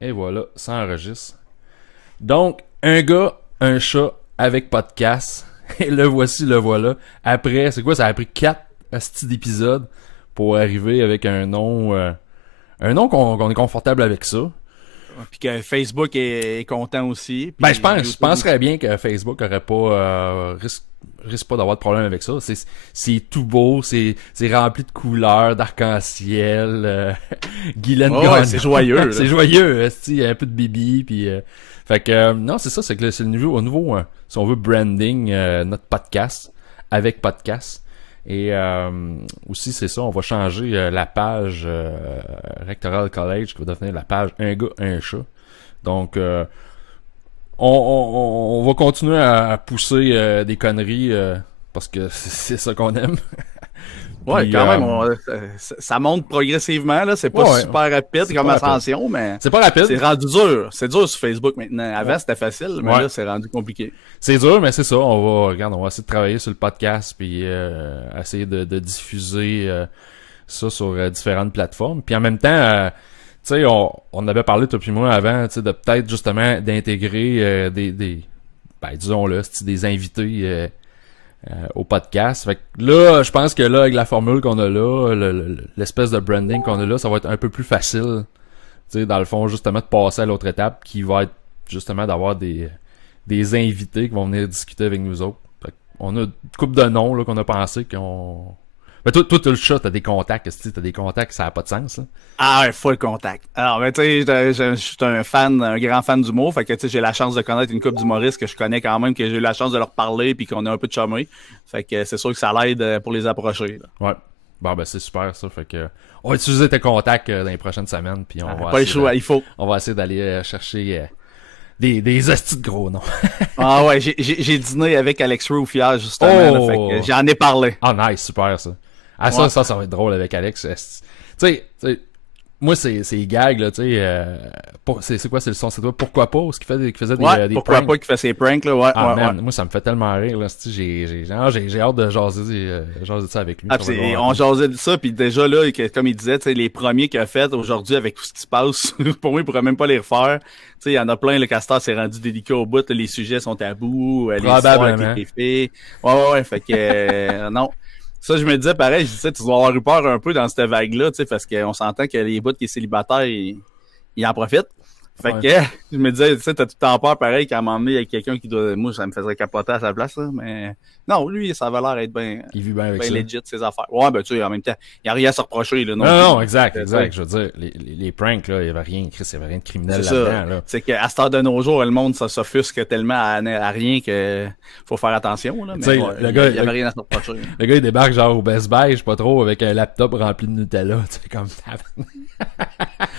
Et voilà, ça enregistre. Donc, un gars, un chat avec podcast. Et le voici, le voilà. Après, c'est quoi? Ça a pris 4 d'épisodes pour arriver avec un nom qu'on est confortable avec ça. Puis que Facebook est content aussi. Ben, Puis je penserais bien que Facebook aurait pas risque pas d'avoir de problème avec ça. C'est tout beau, c'est rempli de couleurs, d'arc-en-ciel, Guylaine Gagnon. c'est joyeux. C'est joyeux, il y a un peu de bibi, puis fait que non, c'est ça, c'est que c'est le nouveau si on veut branding notre podcast avec podcast. Et aussi, c'est ça, on va changer la page Rectoral College qui va devenir la page Un gars, un chat. Donc, on va continuer à pousser des conneries parce que c'est ça qu'on aime. Ouais, Puis, quand même, ça monte progressivement, là. C'est pas super rapide comme ascension, mais c'est pas rapide. C'est rendu dur. C'est dur sur Facebook maintenant. Avant, c'était facile, mais là, c'est rendu compliqué. C'est dur, mais c'est ça. On va essayer de travailler sur le podcast puis essayer de diffuser ça sur différentes plateformes. Puis en même temps, tu sais, on avait parlé, toi puis moi, avant, tu sais, de peut-être justement d'intégrer disons-le, des invités au podcast. Fait que là, je pense que là, avec la formule qu'on a là, l'espèce de branding qu'on a là, ça va être un peu plus facile, tu sais, dans le fond, justement, de passer à l'autre étape, qui va être justement d'avoir des invités qui vont venir discuter avec nous autres. Fait on a une couple de noms là, qu'on a pensé qu'on... Mais toi, t'as le chat, t'as des contacts, t'as des contacts, ça n'a pas de sens, là. Ah ouais, full contact. Alors, tu sais, je suis un grand fan d'humour, fait que tu sais, j'ai la chance de connaître une couple d'humoristes que je connais quand même, que j'ai eu la chance de leur parler puis qu'on a un peu de chumé. Fait que c'est sûr que ça l'aide pour les approcher, là. Ouais. Bon, ben c'est super ça, fait que on va utiliser tes contacts dans les prochaines semaines, puis on va pas le choix, il faut. On va essayer d'aller chercher des hosties de gros noms. Ah ouais, j'ai dîné avec Alex Roof hier, justement, là, fait que j'en ai parlé. Ah nice, super ça. Ah ça va être drôle avec Alex. Tu sais, moi c'est gag là, tu sais, c'est quoi, c'est le son, c'est toi pourquoi pas, ce qui faisait des pourquoi pranks. pas qu'il fait ses pranks là, ouais, ouais. Moi ça me fait tellement rire là, j'ai hâte de jaser de ça avec lui. On jasait de ça, puis déjà là, comme il disait, tu sais, les premiers qu'il a fait aujourd'hui avec tout ce qui se passe, pour moi il pourrait même pas les refaire. Tu sais, il y en a plein, le castor s'est rendu délicat au bout, là, les sujets sont tabous, les histoires qui étaient faites. Ouais, fait que non. Ça, je me disais pareil, je disais, tu dois avoir eu peur un peu dans cette vague-là, tu sais, parce qu'on s'entend que les bouts qui est célibataire, ils en profitent. Fait que, je me disais, tu sais, t'as tout le temps peur pareil qu'à un moment donné, il y a quelqu'un qui doit, moi, ça me faisait capoter à sa place, là, mais non, lui, ça avait l'air d'être bien, il vit bien avec ça. Legit, ses affaires. Ouais, ben, tu sais, en même temps, il n'y a rien à se reprocher, là, non, exact, je veux dire, les pranks, là, il y avait rien de criminel là-dedans, là. C'est qu'à cette heure de nos jours, le monde, ça s'offusque tellement à rien que faut faire attention, là, mais le gars, il y avait rien à se reprocher. Le gars, il débarque genre au Best Buy, je sais pas trop, avec un laptop rempli de Nutella, tu sais, comme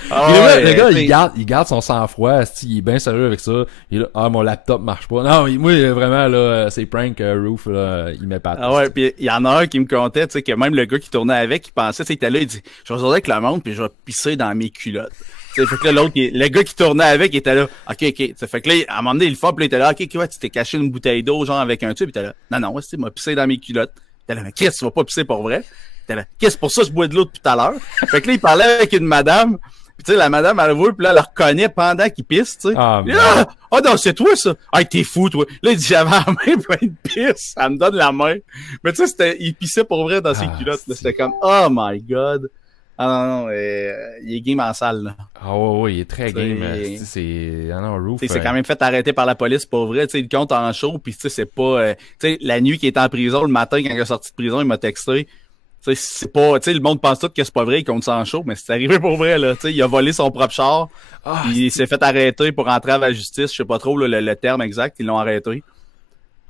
le gars, il garde son sang-froid, il est bien sérieux avec ça. Il est là, mon laptop marche pas. Non, moi, vraiment, là, c'est prank Roof, là, il met pas de ouais, pis il y en a un qui me contait, tu sais, que même le gars qui tournait avec, il pensait, tu sais, il était là, il dit, je vais sortir avec le monde, puis je vais pisser dans mes culottes. T'sais, fait que là, l'autre, le gars qui tournait avec, il était là, ok. T'sais, fait que là, à un moment donné, il le fait, puis là, il était là, ok, ouais, tu t'es caché une bouteille d'eau, genre, avec un tube, il était là, non, ouais, il m'a pissé dans mes culottes. Il était là, mais Chris, tu vas pas pisser pour vrai? Il était là, Chris, pour ça, je bois de l'eau depuis tout à l'heure. Fait que là, il parlait avec une madame, pis tu sais, la madame, elle voit, puis là, elle le reconnaît pendant qu'il pisse, tu sais. Non, c'est toi, ça. Ah, t'es fou, toi. Là, il dit, j'avais la main plein de pisse. Elle me donne la main. Mais tu sais, il pissait pour vrai dans ses culottes. Là, c'était comme, oh my god. Ah non, il est game en salle, là. Ah ouais, il est très game. Roof. Il s'est quand même fait arrêter par la police, pour vrai. Tu sais, il compte en show, puis tu sais, c'est pas... tu sais, la nuit qu'il était en prison, le matin, quand il est sorti de prison, il m'a texté. Tu sais, c'est pas... Tu sais, le monde pense tout que c'est pas vrai, il compte ça en show, mais c'est arrivé pour vrai, là. Tu sais, il a volé son propre char, il s'est fait arrêter pour entrave à la justice. Je sais pas trop le terme exact, ils l'ont arrêté.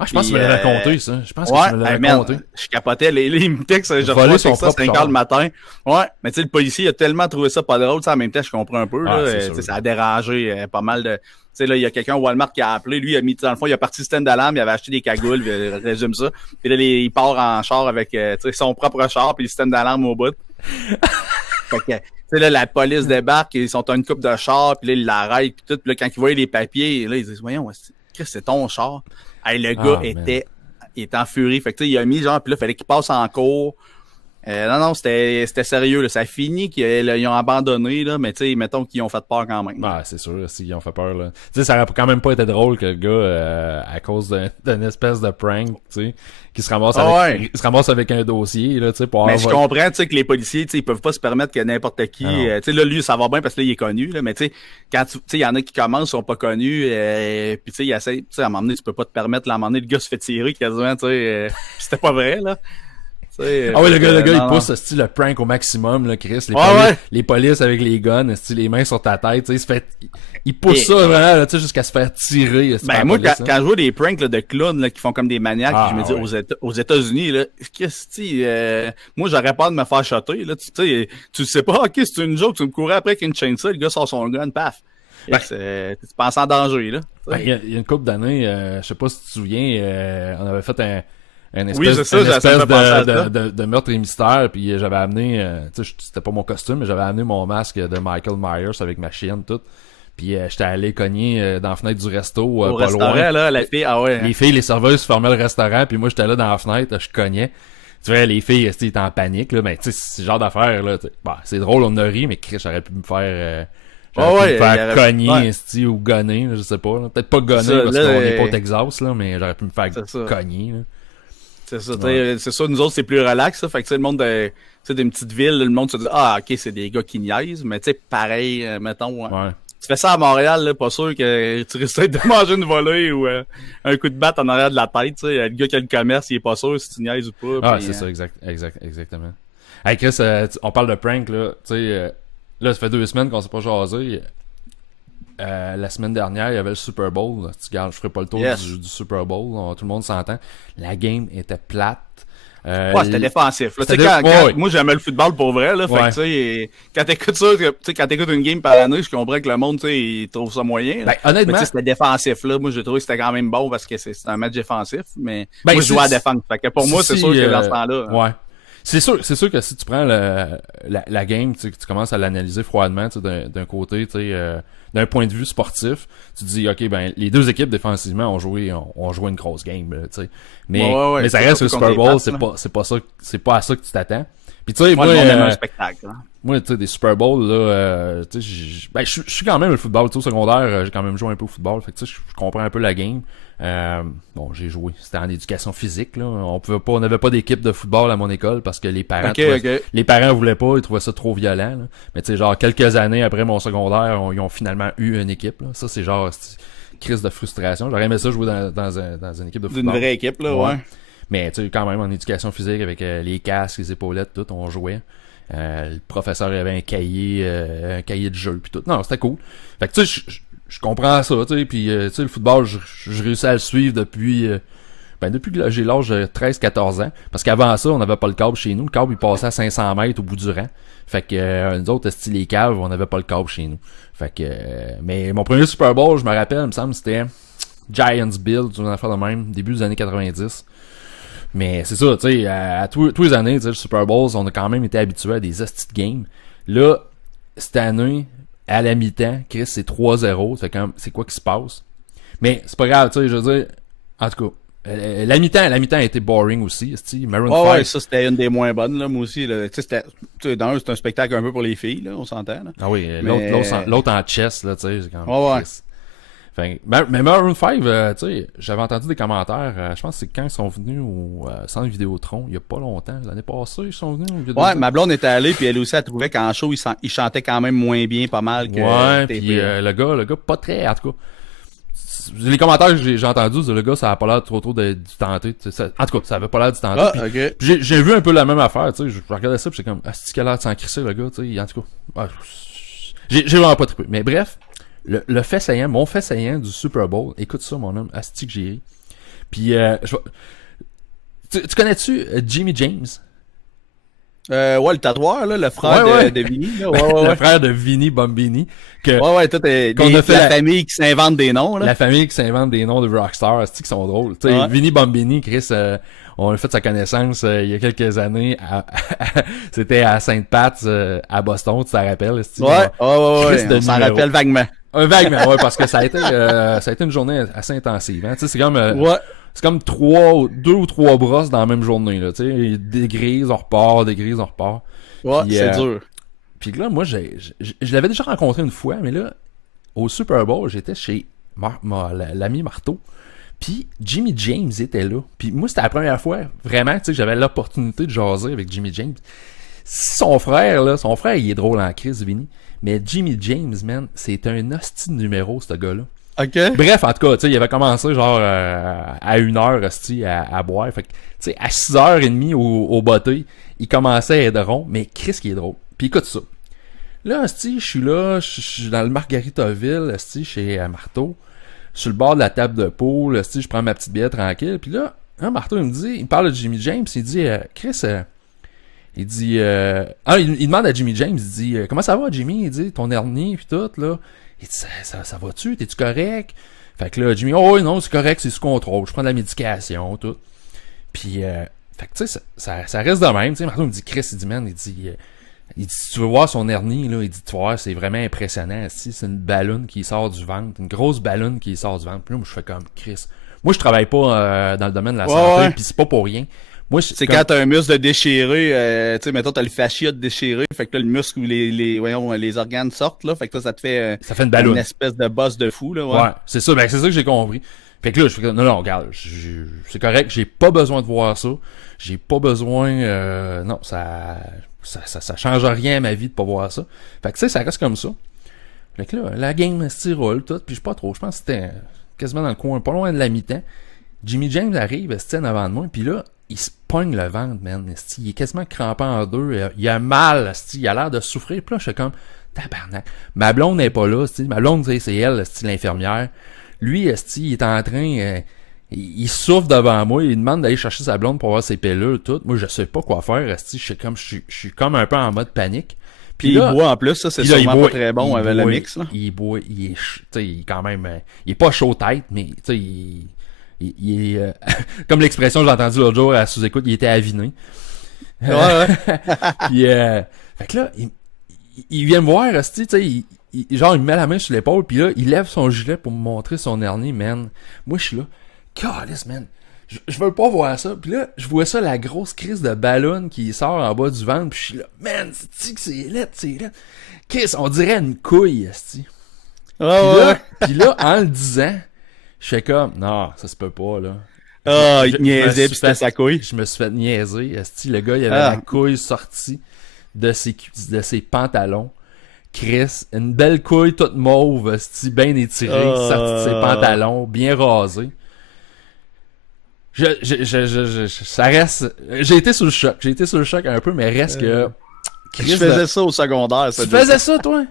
Ah, je pense que tu me l'as raconté, ça. Je pense que tu me l'as raconté. Je capotais. Il me texte, je reçois ça à 5 heures le matin. Ouais, mais tu sais, le policier, il a tellement trouvé ça pas drôle, en même temps, je comprends un peu, là. Ça a dérangé pas mal de... Tu sais, là, il y a quelqu'un au Walmart qui a appelé, lui, il a mis, dans le fond, il a parti le système d'alarme, il avait acheté des cagoules, il résume ça. Puis là, il part en char avec, tu sais, son propre char, puis le système d'alarme au bout. Fait que, tu sais, là, la police débarque, ils sont à une coupe de char, puis là, ils l'arrêtent, puis tout. Puis là, quand ils voient les papiers, là, ils disent, voyons, c'est ton char. Hey, le gars il était en furie. Fait que, tu sais, il a mis, genre, puis là, il fallait qu'il passe en cours. Non, c'était sérieux, là. Ça a fini qu'ils ont abandonné, là, mais tu sais, mettons qu'ils ont fait peur quand même. Ah, c'est sûr, s'ils ont fait peur, là. Tu sais, ça aurait quand même pas été drôle que le gars, à cause d'une espèce de prank, tu sais, qui se ramasse il se ramasse avec un dossier, là, tu sais, pour Mais je comprends, tu sais, que les policiers, tu sais, ils peuvent pas se permettre que n'importe qui, tu sais, là, lui, ça va bien parce que là, il est connu, là, mais tu sais, quand tu sais, il y en a qui commencent, sont pas connus, puis tu sais, il essaie, tu sais, à un moment donné, tu peux pas te permettre, là, à un moment donné, le gars se fait tirer quasiment, tu sais, c'était pas vrai, là. Ah oui, le gars, il pousse style le prank au maximum, là, Chris. Les polices avec les guns, style les mains sur ta tête, tu sais, il pousse ça vraiment, là, tu sais, jusqu'à se faire tirer. Ben, moi, quand je vois des pranks, là, de clowns, là, qui font comme des maniaques, je me dis, aux États-Unis, là, moi, j'aurais peur de me faire shotter, là, tu sais, tu sais pas, ok, c'est une joke, tu me courais après avec une chainsaw, le gars sort son gun, paf. Tu penses en danger, là. Il y a une couple d'années, je sais pas si tu te souviens, on avait fait une espèce de meurtre et mystère, puis j'avais amené, tu sais, c'était pas mon costume, mais j'avais amené mon masque de Michael Myers avec ma chienne, tout. Puis j'étais allé cogner dans la fenêtre du resto, au pas restaurant, loin. Là, la fille, Les filles, les serveuses fermaient le restaurant, puis moi, j'étais là dans la fenêtre, je cognais. Tu vois, les filles, ils étaient en panique, là, mais tu sais, c'est ce genre d'affaire, là. Bah, c'est drôle, on a ri, mais Chris, j'aurais pu me faire... cogner, ou gonner, là, je sais pas. Là. Peut-être pas gonner, parce qu'on est pas au Texas, là, mais j'aurais pu me faire cogner, là. C'est ça, c'est ça, nous autres, c'est plus relax, ça. Fait que, tu sais, le monde d'une petite ville, le monde se dit, ah, ok, c'est des gars qui niaisent, mais tu sais, pareil, mettons, tu fais ça à Montréal, là, pas sûr que tu risques de manger une volée ou un coup de batte en arrière de la tête, tu sais. Le gars qui a le commerce, il est pas sûr si tu niaises ou pas. Ah, puis, c'est ça, exactement. Hey, Chris, on parle de prank, là, tu sais, là, ça fait 2 semaines qu'on s'est pas jasé. La semaine dernière, il y avait le Super Bowl. Je ferai pas le tour du Super Bowl. Tout le monde s'entend. La game était plate. C'était défensif. Là, moi, j'aimais le football pour vrai. Là, fait que, quand t'écoutes ça, quand t'écoutes une game par année, je comprends que le monde, il trouve ça moyen. Ben, honnêtement, c'était défensif. Là. Moi, j'ai trouvé que c'était quand même bon parce que c'est un match défensif. Mais moi, je jouais à défendre. Fait que pour moi, c'est sûr que dans ce temps-là. Ouais. C'est sûr que si tu prends la game, tu commences à l'analyser froidement, d'un côté, d'un point de vue sportif, tu te dis, ok, ben les deux équipes défensivement ont joué une grosse game, tu sais. Mais ça reste le Super Bowl, c'est pas à ça que tu t'attends. Puis tu sais, moi, un spectacle. Hein. Moi, tu sais, des Super Bowls là, tu sais, je suis quand même le football, tu sais, au secondaire, j'ai quand même joué un peu au football, fait que tu sais, je comprends un peu la game. Bon, j'ai joué. C'était en éducation physique, là. On n'avait pas d'équipe de football à mon école parce que les parents, les parents voulaient pas, ils trouvaient ça trop violent, là. Mais tu sais, genre, quelques années après mon secondaire, ils ont finalement eu une équipe, là. Ça, c'est genre, crise de frustration. J'aurais aimé ça jouer dans une équipe de football. D'une vraie équipe, là, ouais. Mais tu sais, quand même, en éducation physique, avec les casques, les épaulettes, tout, on jouait. Le professeur avait un cahier de jeu, puis tout. Non, c'était cool. Fait que tu sais, je comprends ça, tu sais, puis tu sais, le football, je réussis à le suivre depuis que j'ai l'âge de 13-14 ans, parce qu'avant ça, on n'avait pas le câble chez nous, le câble il passait à 500 mètres au bout du rang, fait que nous autres, style les caves, on n'avait pas le câble chez nous, fait que, mais mon premier Super Bowl, je me rappelle, il me semble, c'était Giants Bills, une affaire de même, début des années 90, mais c'est ça, tu sais, à tous les années, tu sais, le Super Bowl, on a quand même été habitués à des hosties de games, là, cette année, à la mi-temps, Chris, c'est 3-0. C'est comme, c'est quoi qui se passe? Mais c'est pas grave, tu sais, je veux dire, en tout cas, la mi-temps a été boring aussi, Maroon 5. Ouais, ça, c'était une des moins bonnes, là, moi aussi, là. Tu sais, c'est un spectacle un peu pour les filles, là, on s'entend, là. Ah oui, l'autre en chess, là, tu sais, c'est comme, mais Maroon 5, tu sais, j'avais entendu des commentaires, je pense que c'est quand ils sont venus au Centre Vidéotron, il y a pas longtemps, l'année passée, ils sont venus au Vidéotron. Ouais, ma blonde était allée, puis elle aussi, elle trouvait qu'en show, il chantait quand même moins bien, pas mal que... Ouais, puis le gars, pas très, en tout cas, les commentaires que j'ai entendus, le gars, ça a pas l'air trop du tenté, en tout cas, ça avait pas l'air du tenté. Ah, ok. J'ai vu un peu la même affaire, tu sais, je regardais ça, puis j'étais comme, c'est qu'il a l'air de s'en crisser, le gars, tu sais, en tout cas, j'ai vraiment pas trippé, mais bref. Le fait saillant, mon fait saillant du Super Bowl, écoute ça, mon homme, asti que j'ai ri. Puis, tu connais-tu Jimmy James? Ouais, le tatoueur, là, le frère de Vinny. Là. Le frère de Vinny Bombini. Tout est la famille qui s'invente des noms, là. La famille qui s'invente des noms de rockstars, asti qui sont drôles. Tu sais, Vinny Bombini, Chris, on a fait sa connaissance il y a quelques années. C'était à Sainte-Pat, à Boston, tu t'en rappelles? Ouais, on s'en rappelle vaguement. Vaguement, ouais, parce que ça a été une journée assez intensive. Hein. Tu sais, c'est comme c'est comme deux ou trois brosses dans la même journée, là, tu sais. Des grises, on repart, des grises, on repart. Ouais, Puis, c'est dur. Puis là, moi, je l'avais déjà rencontré une fois, mais là, au Super Bowl, j'étais chez l'ami Marteau. Puis Jimmy James était là. Puis moi, c'était la première fois, vraiment, tu sais, que j'avais l'opportunité de jaser avec Jimmy James. Son frère, il est drôle en crise, Vinny. Mais Jimmy James, man, c'est un hostie de numéro, ce gars-là. OK. Bref, en tout cas, tu sais, il avait commencé genre à 1h, hostie, à boire. Fait que, tu sais, à 6h30 au botté, il commençait à être rond, mais Chris qui est drôle. Puis écoute ça. Là, hostie, je suis dans le Margaritaville, hostie, chez Marteau. Sur le bord de la table de poule, hostie, je prends ma petite bière tranquille. Puis là, Marteau, il me parle de Jimmy James, il dit, Chris, il dit, il demande à Jimmy James, il dit, comment ça va, Jimmy? Il dit, ton hernie, puis tout, là. Il dit, ça va-tu? T'es-tu correct? Fait que là, Jimmy, oh oui, non, c'est correct, c'est sous contrôle, je prends de la médication, tout. Puis, fait que tu sais, ça reste de même, tu sais. Marteau me dit, Chris, il dit, man, il dit, si tu veux voir son hernie, là, il dit, tu vois, c'est vraiment impressionnant. Si c'est une ballonne qui sort du ventre, une grosse ballonne qui sort du ventre. Puis là, moi, je fais comme, Chris. Moi, je travaille pas dans le domaine de la santé, puis c'est pas pour rien. Moi, c'est comme... quand t'as un muscle de déchiré, tu sais, mettons, t'as le fascia de déchiré, fait que là, le muscle où les organes sortent, là, fait que ça te fait, ça fait une ballonne. Une espèce de bosse de fou, là, ouais. Ouais, c'est ça, c'est ça que j'ai compris. Fait que là, je fais non, regarde, c'est correct, j'ai pas besoin de voir ça. J'ai pas besoin, non, ça change rien à ma vie de pas voir ça. Fait que tu sais, ça reste comme ça. Fait que là, la game se roule, tout, puis je sais pas trop, je pense que c'était quasiment dans le coin, pas loin de la mi-temps. Jimmy James arrive, en avant de moi, puis là, il se pogne le ventre, man. Il est quasiment crampé en deux. Il a mal, il a l'air de souffrir. Puis là, je suis comme, tabarnak. Ma blonde n'est pas là. Ma blonde, c'est elle, l'infirmière. Lui, il est en train... il souffre devant moi. Il demande d'aller chercher sa blonde pour avoir ses pilules, tout. Moi, je sais pas quoi faire. Je suis comme un peu en mode panique. Puis il boit en plus, ça, c'est sûrement pas très bon avec le mix. Là. Il boit, il est quand même... il est pas chaud tête, mais tu sais, il est comme l'expression que j'ai entendue l'autre jour à sous-écoute, il était aviné. Ouais. Puis, fait que là, il vient me voir, tu sais, genre, il me met la main sur l'épaule, puis là, il lève son gilet pour me montrer son hernie, man. Moi, je suis là, calice, man. Je veux pas voir ça. Puis là, je vois ça, la grosse crise de ballon qui sort en bas du ventre, puis je suis là, man, c'est laid. Chris, on dirait une couille, esti. Puis là, en le disant, je fais comme, non, ça se peut pas, là. Ah, il te niaisait, pis c'était sa couille. Je me suis fait niaiser. Esti, le gars, il avait la couille sortie de ses pantalons. Chris, une belle couille toute mauve, esti, bien étirée, sortie de ses pantalons, bien rasée. Ça reste... J'ai été sous le choc un peu, mais reste que... Je faisais ça au secondaire. Tu faisais ça, toi?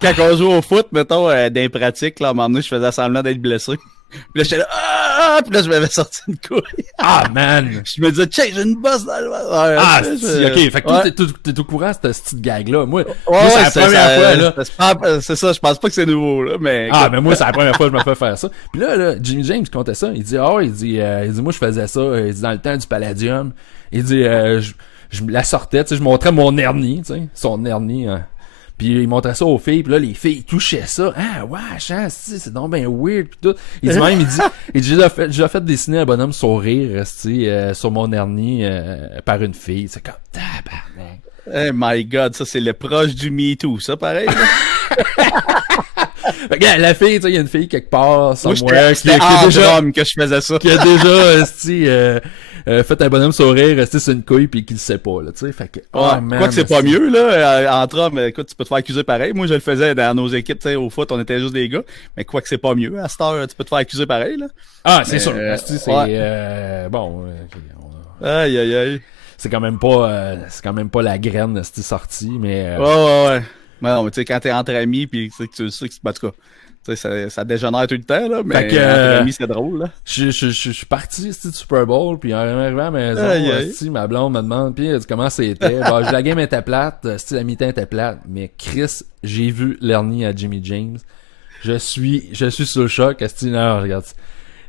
Quand on joue au foot, mettons, dans les pratiques, là, à un moment donné, je faisais semblant d'être blessé. Puis là, j'étais là, puis là, je m'avais sorti une couille. Ah, man! Je me disais, check, j'ai une bosse dans le... ok, fait que toi, t'es au courant de cette petite gag-là. Moi, c'est la première fois, là. C'est ça, je pense pas que c'est nouveau, là, mais... mais moi, c'est la première fois que je me fais faire ça. Puis là, Jimmy James comptait ça, il dit, il dit, moi, je faisais ça, il dit, dans le temps du Palladium, il dit, je me la sortais, tu sais, je montrais mon hernie, tu sais, son hernie, puis il montrait ça aux filles, puis là, les filles, ils touchaient ça. Ah, wesh, c'est donc ben weird, pis tout. Il dit même, il dit, j'ai fait dessiner un bonhomme sourire, sur mon hernie, par une fille. C'est comme, tabarnak. Oh my god, ça, c'est le proche du Me Too, ça, pareil, Regarde, la fille, tu sais, il y a une fille quelque part, somewhere, qui a déjà, que je faisais ça. Qui a déjà, fait un bonhomme sourire, c'est une couille pis qu'il le sait pas, là, tu sais, fait que, man, quoi que c'est pas mieux, là, entre hommes, écoute, tu peux te faire accuser pareil. Moi, je le faisais dans nos équipes, tu sais, au foot, on était juste des gars, mais quoi que c'est pas mieux, à cette heure, tu peux te faire accuser pareil, là. Ah, c'est sûr, c'est, bon, aïe. C'est quand même pas la graine, c'est sortie, mais... Ouais. Mais non, mais tu sais, quand t'es entre amis, pis tu sais que c'est, en tout cas, tu sais, ça dégénère tout le temps, là, mais entre amis, c'est drôle, là. Je suis parti, du Super Bowl, pis en arrivant à la maison, ma blonde me demande, pis elle dit comment c'était. La game était plate, la mi-temps était plate, mais Chris, j'ai vu l'hernie à Jimmy James. Je suis sous le choc, non, regarde.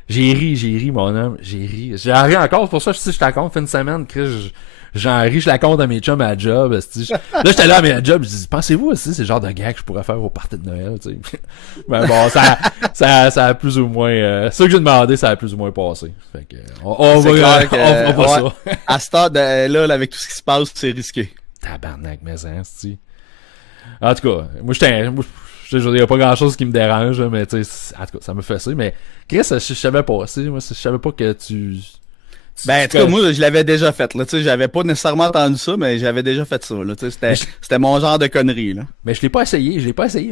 J'ai ri, mon homme, j'ai ri. J'ai ri encore, c'est pour ça que je te raconte, fin de semaine, Chris, j'en ris, je la compte à mes chums à la job. Là, j'étais là à mes job, je dis, pensez-vous aussi, c'est le genre de gag que je pourrais faire au party de Noël, tu sais. Mais bon, ça a plus ou moins, ce que j'ai demandé, ça a plus ou moins passé. Fait que, on va ça. À ce stade, là, avec tout ce qui se passe, c'est risqué. Tabarnak, mais ça, c'est. En tout cas, moi, je veux dire, y a pas grand chose qui me dérange, mais tu sais, en tout cas, ça me fait ça. Mais Chris, je savais pas, moi, je savais pas que tu Ben, en tout cas, moi, je l'avais déjà fait, là, tu sais, j'avais pas nécessairement entendu ça, mais j'avais déjà fait ça, là, tu sais, c'était mon genre de connerie, là. Mais je l'ai pas essayé,